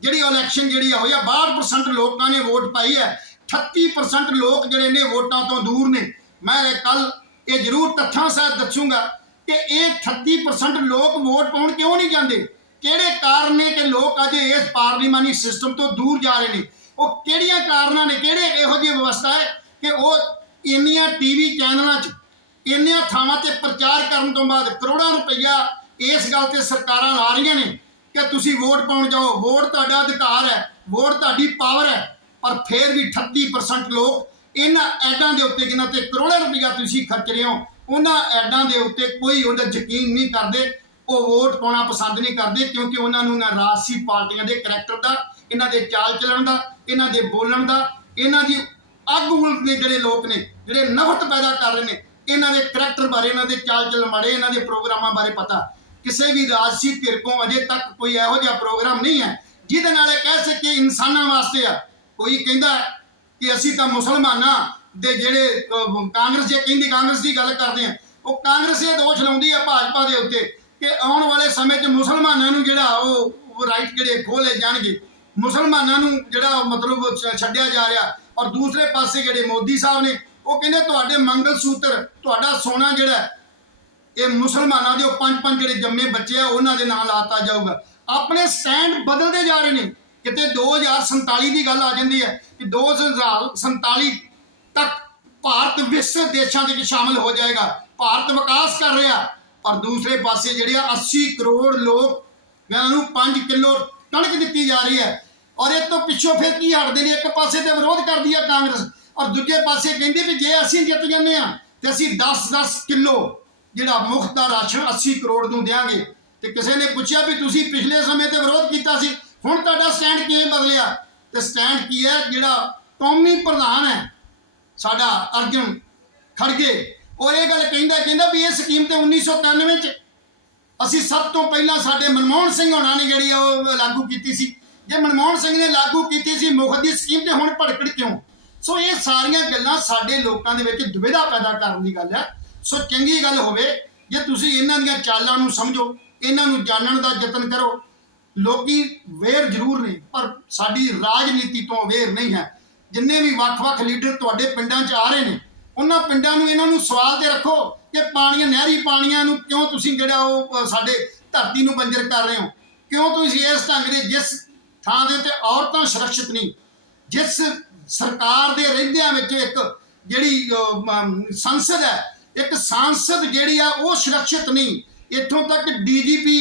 A: ਜਿਹੜੀ ਇਲੈਕਸ਼ਨ ਜਿਹੜੀ ਆ ਹੋਈ ਆ 62% ਲੋਕਾਂ ਨੇ ਵੋਟ ਪਾਈ ਹੈ। 38% ਲੋਕ ਜਿਹੜੇ ਨੇ ਵੋਟਾਂ ਤੋਂ ਦੂਰ ਨੇ। ਮੈਂ ਕੱਲ ਇਹ ਜ਼ਰੂਰ ਤੱਥਾਂ ਸਹਿਤ ਦੱਸੂਗਾ ਕਿ ਇਹ 38% ਲੋਕ ਵੋਟ ਪਾਉਣ ਕਿਉਂ ਨਹੀਂ ਜਾਂਦੇ? ਕਿਹੜੇ ਕਾਰਨ ਨੇ ਕਿ ਲੋਕ ਅੱਜ ਇਸ ਪਾਰਲੀਮਾਨੀ ਸਿਸਟਮ ਤੋਂ ਦੂਰ ਜਾ ਰਹੇ ਨੇ? ਉਹ ਕਿਹੜੀਆਂ ਕਾਰਨਾਂ ਨੇ? ਕਿਹੜੇ ਇਹੋ ਜਿਹੀ ਵਿਵਸਥਾ ਹੈ ਕਿ ਉਹ ਇੰਨੀਆਂ ਟੀਵੀ ਚੈਨਲਾਂ 'ਚ, ਇੰਨੀਆਂ ਥਾਵਾਂ ਤੇ ਪ੍ਰਚਾਰ ਕਰਨ ਤੋਂ ਬਾਅਦ ਕਰੋੜਾਂ ਰੁਪਈਆ ਇਸ ਗੱਲ ਤੇ ਸਰਕਾਰਾਂ ਲਾ ਰਹੀਆਂ ਨੇ ਕਿ ਤੁਸੀਂ ਵੋਟ ਪਾਉਣ ਜਾਓ। ਵੋਟ ਤੁਹਾਡਾ ਅਧਿਕਾਰ ਹੈ, ਵੋਟ ਤੁਹਾਡੀ ਪਾਵਰ ਹੈ, ਪਰ ਫਿਰ ਵੀ 38% ਲੋਕ ਇਹਨਾਂ ਐਡਾਂ ਦੇ ਉੱਤੇ ਜਿਨ੍ਹਾਂ ਤੇ ਕਰੋੜਾਂ ਰੁਪਈਆ ਤੁਸੀਂ ਖਰਚ ਰਹੇ ਹੋ, ਉਹਨਾਂ ਐਡਾਂ ਦੇ ਉੱਤੇ ਕੋਈ ਉਹਦਾ ਯਕੀਨ ਨਹੀਂ ਕਰਦੇ। ਉਹ ਵੋਟ ਪਾਉਣਾ ਪਸੰਦ ਨਹੀਂ ਕਰਦੇ ਕਿਉਂਕਿ ਉਹਨਾਂ ਨੂੰ ਨਾ ਰਾਜਸੀ ਪਾਰਟੀਆਂ ਦੇ ਕਰੈਕਟਰ ਦਾ, ਇਹਨਾਂ ਦੇ ਚਾਲ ਚੱਲਣ ਦਾ, ਇਹਨਾਂ ਦੇ ਬੋਲਣ ਦਾ, ਇਹਨਾਂ ਦੀ ਅੱਗ ਉਲਟ ਦੇ ਜਿਹੜੇ ਲੋਕ ਨੇ, ਜਿਹੜੇ ਨਫ਼ਰਤ ਪੈਦਾ ਕਰ ਰਹੇ ਨੇ, ਇਹਨਾਂ ਦੇ ਕਰੈਕਟਰ ਬਾਰੇ, ਇਹਨਾਂ ਦੇ ਚਾਲ ਚੱਲਣ ਬਾਰੇ, ਇਹਨਾਂ ਦੇ ਪ੍ਰੋਗਰਾਮਾਂ ਬਾਰੇ ਪਤਾ। ਕਿਸੇ ਵੀ ਰਾਜਸੀ ਧਿਰ ਕੋਲ ਅਜੇ ਤੱਕ ਕੋਈ ਇਹੋ ਜਿਹਾ ਪ੍ਰੋਗਰਾਮ ਨਹੀਂ ਹੈ, ਜਿਹਦੇ ਨਾਲ ਇਹ ਕਹਿ ਸਕੇ ਇਨਸਾਨਾਂ ਵਾਸਤੇ ਆ। ਕੋਈ ਕਹਿੰਦਾ ਕਿ ਅਸੀਂ ਤਾਂ ਮੁਸਲਮਾਨਾਂ ਦੇ ਜਿਹੜੇ ਕਾਂਗਰਸ ਜੇ ਕਹਿੰਦੀ ਕਾਂਗਰਸ ਦੀ ਗੱਲ ਕਰਦੇ ਆ, ਉਹ ਕਾਂਗਰਸ ਇਹ ਦੋਸ਼ ਲਾਉਂਦੀ ਹੈ ਭਾਜਪਾ ਦੇ ਉੱਤੇ ਕਿ ਆਉਣ ਵਾਲੇ ਸਮੇਂ 'ਚ ਮੁਸਲਮਾਨਾਂ ਨੂੰ ਜਿਹੜਾ ਉਹ ਰਾਈਟ ਜਿਹੜੇ ਖੋਲੇ ਜਾਣਗੇ। ਮੁਸਲਮਾਨਾਂ ਨੂੰ ਜਿਹੜਾ ਮਤਲਬ ਛੱਡਿਆ ਜਾ ਰਿਹਾ ਔਰ ਦੂਸਰੇ ਪਾਸੇ ਜਿਹੜੇ ਮੋਦੀ ਸਾਹਿਬ ਨੇ, ਉਹ ਕਹਿੰਦੇ ਤੁਹਾਡੇ ਮੰਗਲ ਸੂਤਰ, ਤੁਹਾਡਾ ਸੋਨਾ ਜਿਹੜਾ ਇਹ ਮੁਸਲਮਾਨਾਂ ਦੇ ਉਹ ਪੰਜ ਪੰਜ ਜਿਹੜੇ ਜੰਮੇ ਬੱਚੇ ਆ, ਉਹਨਾਂ ਦੇ ਨਾਲ ਆਤਾ ਜਾਊਗਾ। ਆਪਣੇ ਸਟੈਂਡ ਬਦਲਦੇ ਜਾ ਰਹੇ ਨੇ। ਕਿਤੇ 2047 ਦੀ ਗੱਲ ਆ ਜਾਂਦੀ ਹੈ ਕਿ 2047 ਤੱਕ ਭਾਰਤ ਵਿਸ਼ਵ ਦੇਸ਼ਾਂ ਦੇ ਵਿੱਚ ਸ਼ਾਮਲ ਹੋ ਜਾਏਗਾ। ਭਾਰਤ ਵਿਕਾਸ ਕਰ ਰਿਹਾ। ਪਰ ਦੂਸਰੇ ਪਾਸੇ ਜਿਹੜੇ ਆ 80 ਕਰੋੜ ਲੋਕ, ਇਹਨਾਂ ਨੂੰ 5 ਕਿਲੋ ਕਣਕ ਦਿੱਤੀ ਜਾ ਰਹੀ ਹੈ। ਔਰ ਇਹ ਤੋਂ ਪਿੱਛੋਂ ਫਿਰ ਕੀ ਹਟਦੇ ਨੇ? ਇੱਕ ਪਾਸੇ ਤੇ ਵਿਰੋਧ ਕਰਦੀ ਹੈ ਕਾਂਗਰਸ ਔਰ ਦੂਜੇ ਪਾਸੇ ਕਹਿੰਦੇ ਵੀ ਜੇ ਅਸੀਂ ਜਿੱਤ ਜਾਂਦੇ ਆ ਤੇ ਅਸੀਂ 10-10 ਕਿਲੋ ਜਿਹੜਾ ਮੁਫਤ ਦਾ ਰਾਸ਼ਨ 80 ਕਰੋੜ ਨੂੰ ਦੇਾਂਗੇ ਤੇ ਕਿਸੇ ਨੇ ਪੁੱਛਿਆ ਵੀ ਤੁਸੀਂ ਪਿਛਲੇ ਸਮੇਂ ਤੇ ਵਿਰੋਧ ਕੀਤਾ ਸੀ, ਹੁਣ ਤੁਹਾਡਾ ਸਟੈਂਡ ਕਿਵੇਂ ਬਦਲਿਆ? ਤੇ ਸਟੈਂਡ ਕੀ ਹੈ? ਜਿਹੜਾ ਕੌਮੀ ਪ੍ਰਧਾਨ ਹੈ, ਸਾਡਾ ਅਰਜਨ ਖੜਗੇ, ਉਹ ਇਹ ਗੱਲ ਕਹਿੰਦਾ ਕਹਿੰਦਾ ਵੀ ਇਹ ਸਕੀਮ ਤੇ 1991 ਚ ਅਸੀਂ ਸਭ ਤੋਂ ਪਹਿਲਾਂ ਸਾਡੇ ਮਨਮੋਹਨ ਸਿੰਘ ਹੋਣਾ ਨੇ ਜਿਹੜੀ ਆ ਉਹ ਲਾਗੂ ਕੀਤੀ ਸੀ। ਜੇ ਮਨਮੋਹਨ ਸਿੰਘ ਨੇ ਲਾਗੂ ਕੀਤੀ ਸੀ ਮੁਖ ਦੀ ਸਕੀਮ ਤੇ ਹੁਣ ਭੜਕੜ ਕਿਉਂ? ਸੋ ਇਹ ਸਾਰੀਆਂ ਗੱਲਾਂ ਸਾਡੇ ਲੋਕਾਂ ਦੇ ਵਿੱਚ ਦੁਵਿਧਾ ਪੈਦਾ ਕਰਨ ਦੀ ਗੱਲ ਹੈ। ਸੋ ਚੰਗੀ ਗੱਲ ਹੋਵੇ, ਜੇ ਤੁਸੀਂ ਇਹਨਾਂ ਦੀਆਂ ਚਾਲਾਂ ਨੂੰ ਸਮਝੋ, ਇਹਨਾਂ ਨੂੰ ਜਾਣਨ ਦਾ ਯਤਨ ਕਰੋ। ਲੋਕੀ ਵੇਰ ਜ਼ਰੂਰ ਨੇ, ਪਰ ਸਾਡੀ ਰਾਜਨੀਤੀ ਤੋਂ ਵੇਰ ਨਹੀਂ ਹੈ। ਜਿੰਨੇ ਵੀ ਵੱਖ-ਵੱਖ ਲੀਡਰ ਤੁਹਾਡੇ ਪਿੰਡਾਂ 'ਚ ਆ ਰਹੇ ਨੇ, ਉਹਨਾਂ ਪਿੰਡਾਂ ਨੂੰ ਇਹਨਾਂ ਨੂੰ ਸਵਾਲ ਤੇ ਰੱਖੋ ਕਿ ਪਾਣੀਆਂ, ਨਹਿਰੀ ਪਾਣੀਆਂ ਨੂੰ ਕਿਉਂ ਤੁਸੀਂ ਜਿਹੜਾ ਉਹ ਸਾਡੇ ਧਰਤੀ ਨੂੰ ਬੰਜਰ ਕਰ ਰਹੇ ਹੋ? ਕਿਉਂ ਤੁਸੀਂ ਇਸ ਢੰਗ ਦੇ ਜਿਸ ਥਾਂ ਦੇ ਉੱਤੇ ਔਰਤਾਂ ਸੁਰੱਖਿਅਤ ਨਹੀਂ। ਜਿਸ ਸਰਕਾਰ ਦੇ ਰਹਿੰਦਿਆਂ ਵਿੱਚ ਇੱਕ ਜਿਹੜੀ ਸੰਸਦ ਹੈ, ਇੱਕ ਸੰਸਦ ਜਿਹੜੀ ਆ, ਉਹ ਸੁਰੱਖਿਅਤ ਨਹੀਂ। ਇੱਥੋਂ ਤੱਕ ਡੀਜੀਪੀ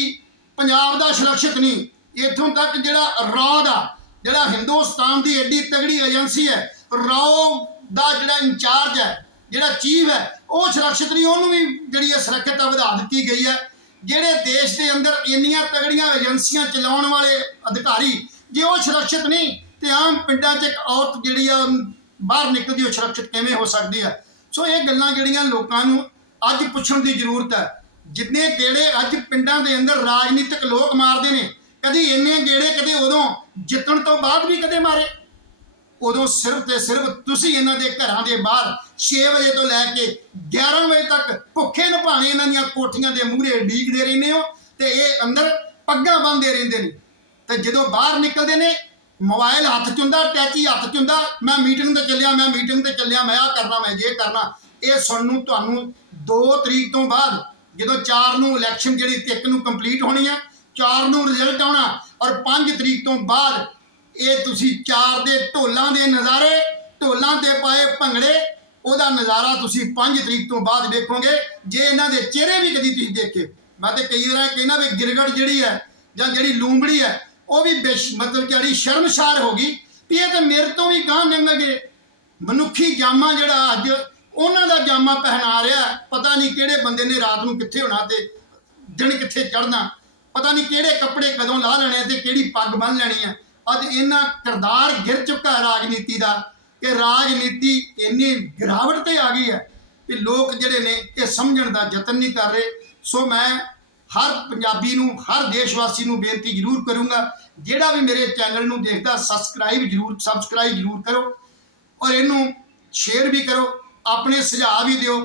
A: ਪੰਜਾਬ ਦਾ ਸੁਰੱਖਿਅਤ ਨਹੀਂ। ਇਥੋਂ ਤੱਕ ਜਿਹੜਾ ਰੌ ਦਾ ਜਿਹੜਾ ਹਿੰਦੁਸਤਾਨ ਦੀ ਐਡੀ ਤਗੜੀ ਏਜੰਸੀ ਹੈ, ਰੌ ਦਾ ਜਿਹੜਾ ਇੰਚਾਰਜ ਹੈ, ਜਿਹੜਾ ਚੀਫ ਹੈ, ਉਹ ਸੁਰੱਖਿਅਤ ਨਹੀਂ। ਉਹਨੂੰ ਵੀ ਜਿਹੜੀ ਹੈ ਸੁਰੱਖਿਅਤਾ ਵਧਾ ਦਿੱਤੀ ਗਈ ਹੈ। ਜਿਹੜੇ ਦੇਸ਼ ਦੇ ਅੰਦਰ ਇੰਨੀਆਂ ਤਗੜੀਆਂ ਏਜੰਸੀਆਂ ਚਲਾਉਣ ਵਾਲੇ ਅਧਿਕਾਰੀ ਜੇ ਉਹ ਸੁਰੱਖਿਅਤ ਨਹੀਂ, ਤੇ ਆਮ ਪਿੰਡਾਂ 'ਚ ਇੱਕ ਔਰਤ ਜਿਹੜੀ ਆ ਬਾਹਰ ਨਿਕਲਦੀ, ਉਹ ਸੁਰੱਖਿਅਤ ਕਿਵੇਂ ਹੋ ਸਕਦੀ ਹੈ? ਸੋ ਇਹ ਗੱਲਾਂ ਜਿਹੜੀਆਂ ਲੋਕਾਂ ਨੂੰ ਅੱਜ ਪੁੱਛਣ ਦੀ ਜ਼ਰੂਰਤ ਹੈ। ਜਿੰਨੇ ਗੇੜੇ ਅੱਜ ਪਿੰਡਾਂ ਦੇ ਅੰਦਰ ਰਾਜਨੀਤਿਕ ਲੋਕ ਮਾਰਦੇ ਨੇ, ਕਦੀ ਇੰਨੇ ਗੇੜੇ, ਕਦੇ ਉਦੋਂ ਜਿੱਤਣ ਤੋਂ ਬਾਅਦ ਵੀ ਕਦੇ ਮਾਰੇ। ਉਦੋਂ ਸਿਰਫ ਤੇ ਸਿਰਫ ਤੁਸੀਂ ਇਹਨਾਂ ਦੇ ਘਰਾਂ ਦੇ ਬਾਹਰ 6 ਵਜੇ ਤੋਂ ਲੈ ਕੇ 11 ਵਜੇ ਤੱਕ ਭੁੱਖੇ ਨਭਾਣੇ ਇਹਨਾਂ ਦੀਆਂ ਕੋਠੀਆਂ ਦੇ ਮੂਹਰੇ ਡੀਕਦੇ ਰਹਿੰਦੇ ਹੋ ਤੇ ਇਹ ਅੰਦਰ ਪੱਗਾਂ ਬੰਨ੍ਹਦੇ ਰਹਿੰਦੇ ਨੇ। ਤੇ ਜਦੋਂ ਬਾਹਰ ਨਿਕਲਦੇ ਨੇ ਮੋਬਾਈਲ ਹੱਥ 'ਚ ਹੁੰਦਾ, ਟੈਚੀ ਹੱਥ 'ਚ ਹੁੰਦਾ, ਮੈਂ ਮੀਟਿੰਗ ਤੇ ਚੱਲਿਆ, ਮੈਂ ਮੀਟਿੰਗ ਤੇ ਚੱਲਿਆ, ਮੈਂ ਆ ਕਰਨਾ, ਮੈਂ ਜੇ ਕਰਨਾ, ਇਹ ਸੁਣਨ ਨੂੰ ਤੁਹਾਨੂੰ 2 ਤਰੀਕ ਤੋਂ ਬਾਅਦ ਜਦੋਂ 4 ਨੂੰ ਇਲੈਕਸ਼ਨ ਜਿਹੜੀ ਤਿੱਕ ਨੂੰ ਕੰਪਲੀਟ ਹੋਣੀ ਆ 4 ਨੂੰ ਰਿਜ਼ਲਟ ਆਉਣਾ, ਔਰ 5 ਤਰੀਕ ਤੋਂ ਬਾਅਦ ਇਹ ਤੁਸੀਂ ਚਾਰ ਦੇ ਢੋਲਾਂ ਦੇ ਨਜ਼ਾਰੇ, ਢੋਲਾਂ ਤੇ ਪਾਏ ਭੰਗੜੇ, ਉਹਦਾ ਨਜ਼ਾਰਾ ਤੁਸੀਂ 5 ਤਰੀਕ ਤੋਂ ਬਾਅਦ ਦੇਖੋਗੇ, ਜੇ ਇਹਨਾਂ ਦੇ ਚਿਹਰੇ ਵੀ ਕਦੀ ਤੁਸੀਂ ਦੇਖੇ। ਮੈਂ ਤੇ ਕਈ ਵਾਰ ਕਹਿੰਦਾ ਵੀ ਗਿਰਗੜ ਜਿਹੜੀ ਹੈ ਜਾਂ ਜਿਹੜੀ ਲੂੰਬੜੀ ਹੈ ਉਹ ਵੀ ਬੇਸ਼, ਮਤਲਬ ਜਿਹੜੀ ਸ਼ਰਮਸ਼ਾਰ ਹੋ ਗਈ ਵੀ ਇਹ ਤਾਂ ਮੇਰੇ ਤੋਂ ਵੀ ਗਾਂ ਲੰਘਣਗੇ ਮਨੁੱਖੀ ਜਾਮਾ ਜਿਹੜਾ ਅੱਜ ਉਹਨਾਂ ਦਾ ਜਾਮਾ ਪਹਿਨਾ ਰਿਹਾ। ਪਤਾ ਨਹੀਂ ਕਿਹੜੇ ਬੰਦੇ ਨੇ ਰਾਤ ਨੂੰ ਕਿੱਥੇ ਹੋਣਾ ਤੇ ਦਿਨ ਕਿੱਥੇ ਚੜਨਾ ਪਤਾ ਨਹੀਂ ਕਿਹੜੇ ਕੱਪੜੇ ਕਦੋਂ ਲਾ ਲੈਣੇ ਤੇ ਕਿਹੜੀ ਪੱਗ ਬੰਨ ਲੈਣੀ ਆ। ਅੱਜ ਇਹਨਾਂ ਕਿਰਦਾਰ ਗਿਰ ਚੁੱਕਾ ਹੈ ਰਾਜਨੀਤੀ ਦਾ ਕਿ ਰਾਜਨੀਤੀ ਇੰਨੀ ਗਿਰਾਵਟ ਤੇ ਆ ਗਈ ਹੈ ਕਿ ਲੋਕ ਜਿਹੜੇ ਨੇ ਇਹ ਸਮਝਣ ਦਾ ਯਤਨ ਨਹੀਂ ਕਰ ਰਹੇ। ਸੋ ਮੈਂ ਹਰ ਪੰਜਾਬੀ ਨੂੰ, ਹਰ ਦੇਸ਼ ਵਾਸੀ ਨੂੰ ਬੇਨਤੀ ਜ਼ਰੂਰ ਕਰੂੰਗਾ, ਜਿਹੜਾ ਵੀ ਮੇਰੇ ਚੈਨਲ ਨੂੰ ਦੇਖਦਾ ਸਬਸਕ੍ਰਾਈਬ ਜ਼ਰੂਰ ਸਬਸਕ੍ਰਾਈਬ ਜ਼ਰੂਰ ਕਰੋ ਔਰ ਇਹਨੂੰ ਸ਼ੇਅਰ ਵੀ ਕਰੋ, ਆਪਣੇ ਸੁਝਾਅ ਵੀ ਦਿਓ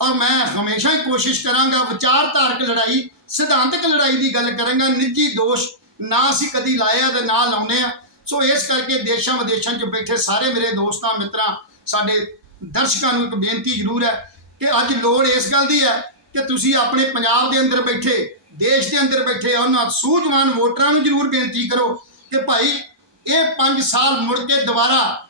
A: ਔਰ ਮੈਂ ਹਮੇਸ਼ਾ ਹੀ ਕੋਸ਼ਿਸ਼ ਕਰਾਂਗਾ, ਵਿਚਾਰਧਾਰਕ ਲੜਾਈ, ਸਿਧਾਂਤਕ ਲੜਾਈ ਦੀ ਗੱਲ ਕਰਾਂਗਾ, ਨਿੱਜੀ ਦੋਸ਼ ਨਾ ਅਸੀਂ ਕਦੀ ਲਾਇਆ ਤੇ ਨਾ ਲਾਉਨੇ ਆ ਸੋ ਇਸ ਕਰਕੇ ਦੇਸ਼ਾਂ ਵਿਦੇਸ਼ਾਂ 'ਚ ਬੈਠੇ ਸਾਰੇ ਮੇਰੇ ਦੋਸਤਾਂ, ਮਿੱਤਰਾਂ, ਸਾਡੇ ਦਰਸ਼ਕਾਂ ਨੂੰ ਇੱਕ ਬੇਨਤੀ ਜ਼ਰੂਰ ਹੈ ਕਿ ਅੱਜ ਲੋੜ ਇਸ ਗੱਲ ਦੀ ਹੈ ਕਿ ਤੁਸੀਂ ਆਪਣੇ ਪੰਜਾਬ ਦੇ ਅੰਦਰ ਬੈਠੇ, ਦੇਸ਼ ਦੇ ਅੰਦਰ ਬੈਠੇ ਉਹਨਾਂ ਸੂਝਵਾਨ ਵੋਟਰਾਂ ਨੂੰ ਜ਼ਰੂਰ ਬੇਨਤੀ ਕਰੋ ਕਿ ਭਾਈ, ਇਹ 5 ਸਾਲ ਮੁੜ ਕੇ ਦੁਬਾਰਾ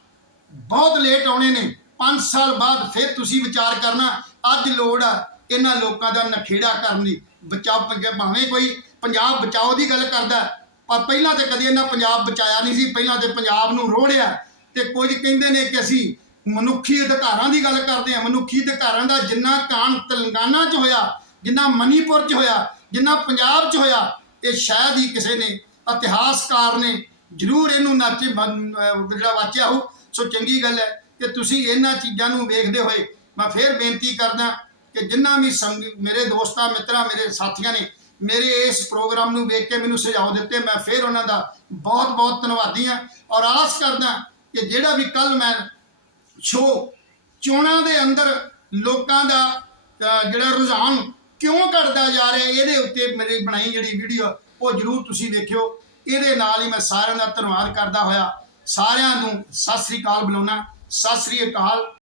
A: ਬਹੁਤ ਲੇਟ ਆਉਣੇ ਨੇ। 5 ਸਾਲ ਬਾਅਦ ਫਿਰ ਤੁਸੀਂ ਵਿਚਾਰ ਕਰਨਾ, ਅੱਜ ਲੋੜ ਆ ਇਹਨਾਂ ਲੋਕਾਂ ਦਾ ਨਖੇੜਾ ਕਰਨ ਦੀ। ਬਚਾਓ ਭਾਵੇਂ ਕੋਈ ਪੰਜਾਬ ਬਚਾਓ ਦੀ ਗੱਲ ਕਰਦਾ, ਪਰ ਪਹਿਲਾਂ ਤੇ ਕਦੇ ਇਹਨਾਂ ਪੰਜਾਬ ਬਚਾਇਆ ਨਹੀਂ ਸੀ, ਪਹਿਲਾਂ ਤੇ ਪੰਜਾਬ ਨੂੰ ਰੋੜਿਆ। ਤੇ ਕੁਝ ਕਹਿੰਦੇ ਨੇ ਕਿ ਅਸੀਂ ਮਨੁੱਖੀ ਅਧਿਕਾਰਾਂ ਦੀ ਗੱਲ ਕਰਦੇ ਹਾਂ ਮਨੁੱਖੀ ਅਧਿਕਾਰਾਂ ਦਾ ਜਿੰਨਾ ਕਾਂਡ ਤੇਲੰਗਾਨਾ 'ਚ ਹੋਇਆ, ਜਿੰਨਾ ਮਨੀਪੁਰ 'ਚ ਹੋਇਆ, ਜਿੰਨਾ ਪੰਜਾਬ 'ਚ ਹੋਇਆ, ਇਹ ਸ਼ਾਇਦ ਹੀ ਕਿਸੇ ਨੇ ਇਤਿਹਾਸਕਾਰ ਨੇ ਜ਼ਰੂਰ ਇਹਨੂੰ ਨਾਚੇ ਜਿਹੜਾ ਵਾਚਿਆ ਹੋ ਸੋ ਚੰਗੀ ਗੱਲ ਹੈ ਕਿ ਤੁਸੀਂ ਇਹਨਾਂ ਚੀਜ਼ਾਂ ਨੂੰ ਵੇਖਦੇ ਹੋਏ ਮੈਂ ਫੇਰ ਬੇਨਤੀ ਕਰਦਾ ਕਿ ਜਿੰਨਾ ਵੀ ਸੰਗ, ਮੇਰੇ ਦੋਸਤਾਂ, ਮਿੱਤਰਾਂ, ਮੇਰੇ ਸਾਥੀਆਂ ਨੇ ਮੇਰੇ ਇਸ ਪ੍ਰੋਗਰਾਮ ਨੂੰ ਵੇਖ ਕੇ ਮੈਨੂੰ ਸੁਝਾਅ ਦਿੱਤੇ, ਮੈਂ ਫੇਰ ਉਹਨਾਂ ਦਾ ਬਹੁਤ ਬਹੁਤ ਧੰਨਵਾਦੀ ਹਾਂ ਔਰ ਆਸ ਕਰਦਾ ਕਿ ਜਿਹੜਾ ਵੀ ਕੱਲ ਮੈਂ ਸ਼ੋ ਚੋਣਾਂ ਦੇ ਅੰਦਰ ਲੋਕਾਂ ਦਾ ਜਿਹੜਾ ਰੁਝਾਨ ਕਿਉਂ ਘਟਦਾ ਜਾ ਰਿਹਾ, ਇਹਦੇ ਉੱਤੇ ਮੇਰੀ ਬਣਾਈ ਜਿਹੜੀ ਵੀਡੀਓ ਉਹ ਜਰੂਰ ਤੁਸੀਂ ਵੇਖਿਓ। ਇਹਦੇ ਨਾਲ ਹੀ ਮੈਂ ਸਾਰਿਆਂ ਦਾ ਧੰਨਵਾਦ ਕਰਦਾ ਹੋਇਆ। ਸਾਰਿਆਂ ਨੂੰ ਸਤਿ ਸ੍ਰੀ ਅਕਾਲ ਬੁਲਾਉਣਾ ਸਤਿ ਸ੍ਰੀ ਅਕਾਲ।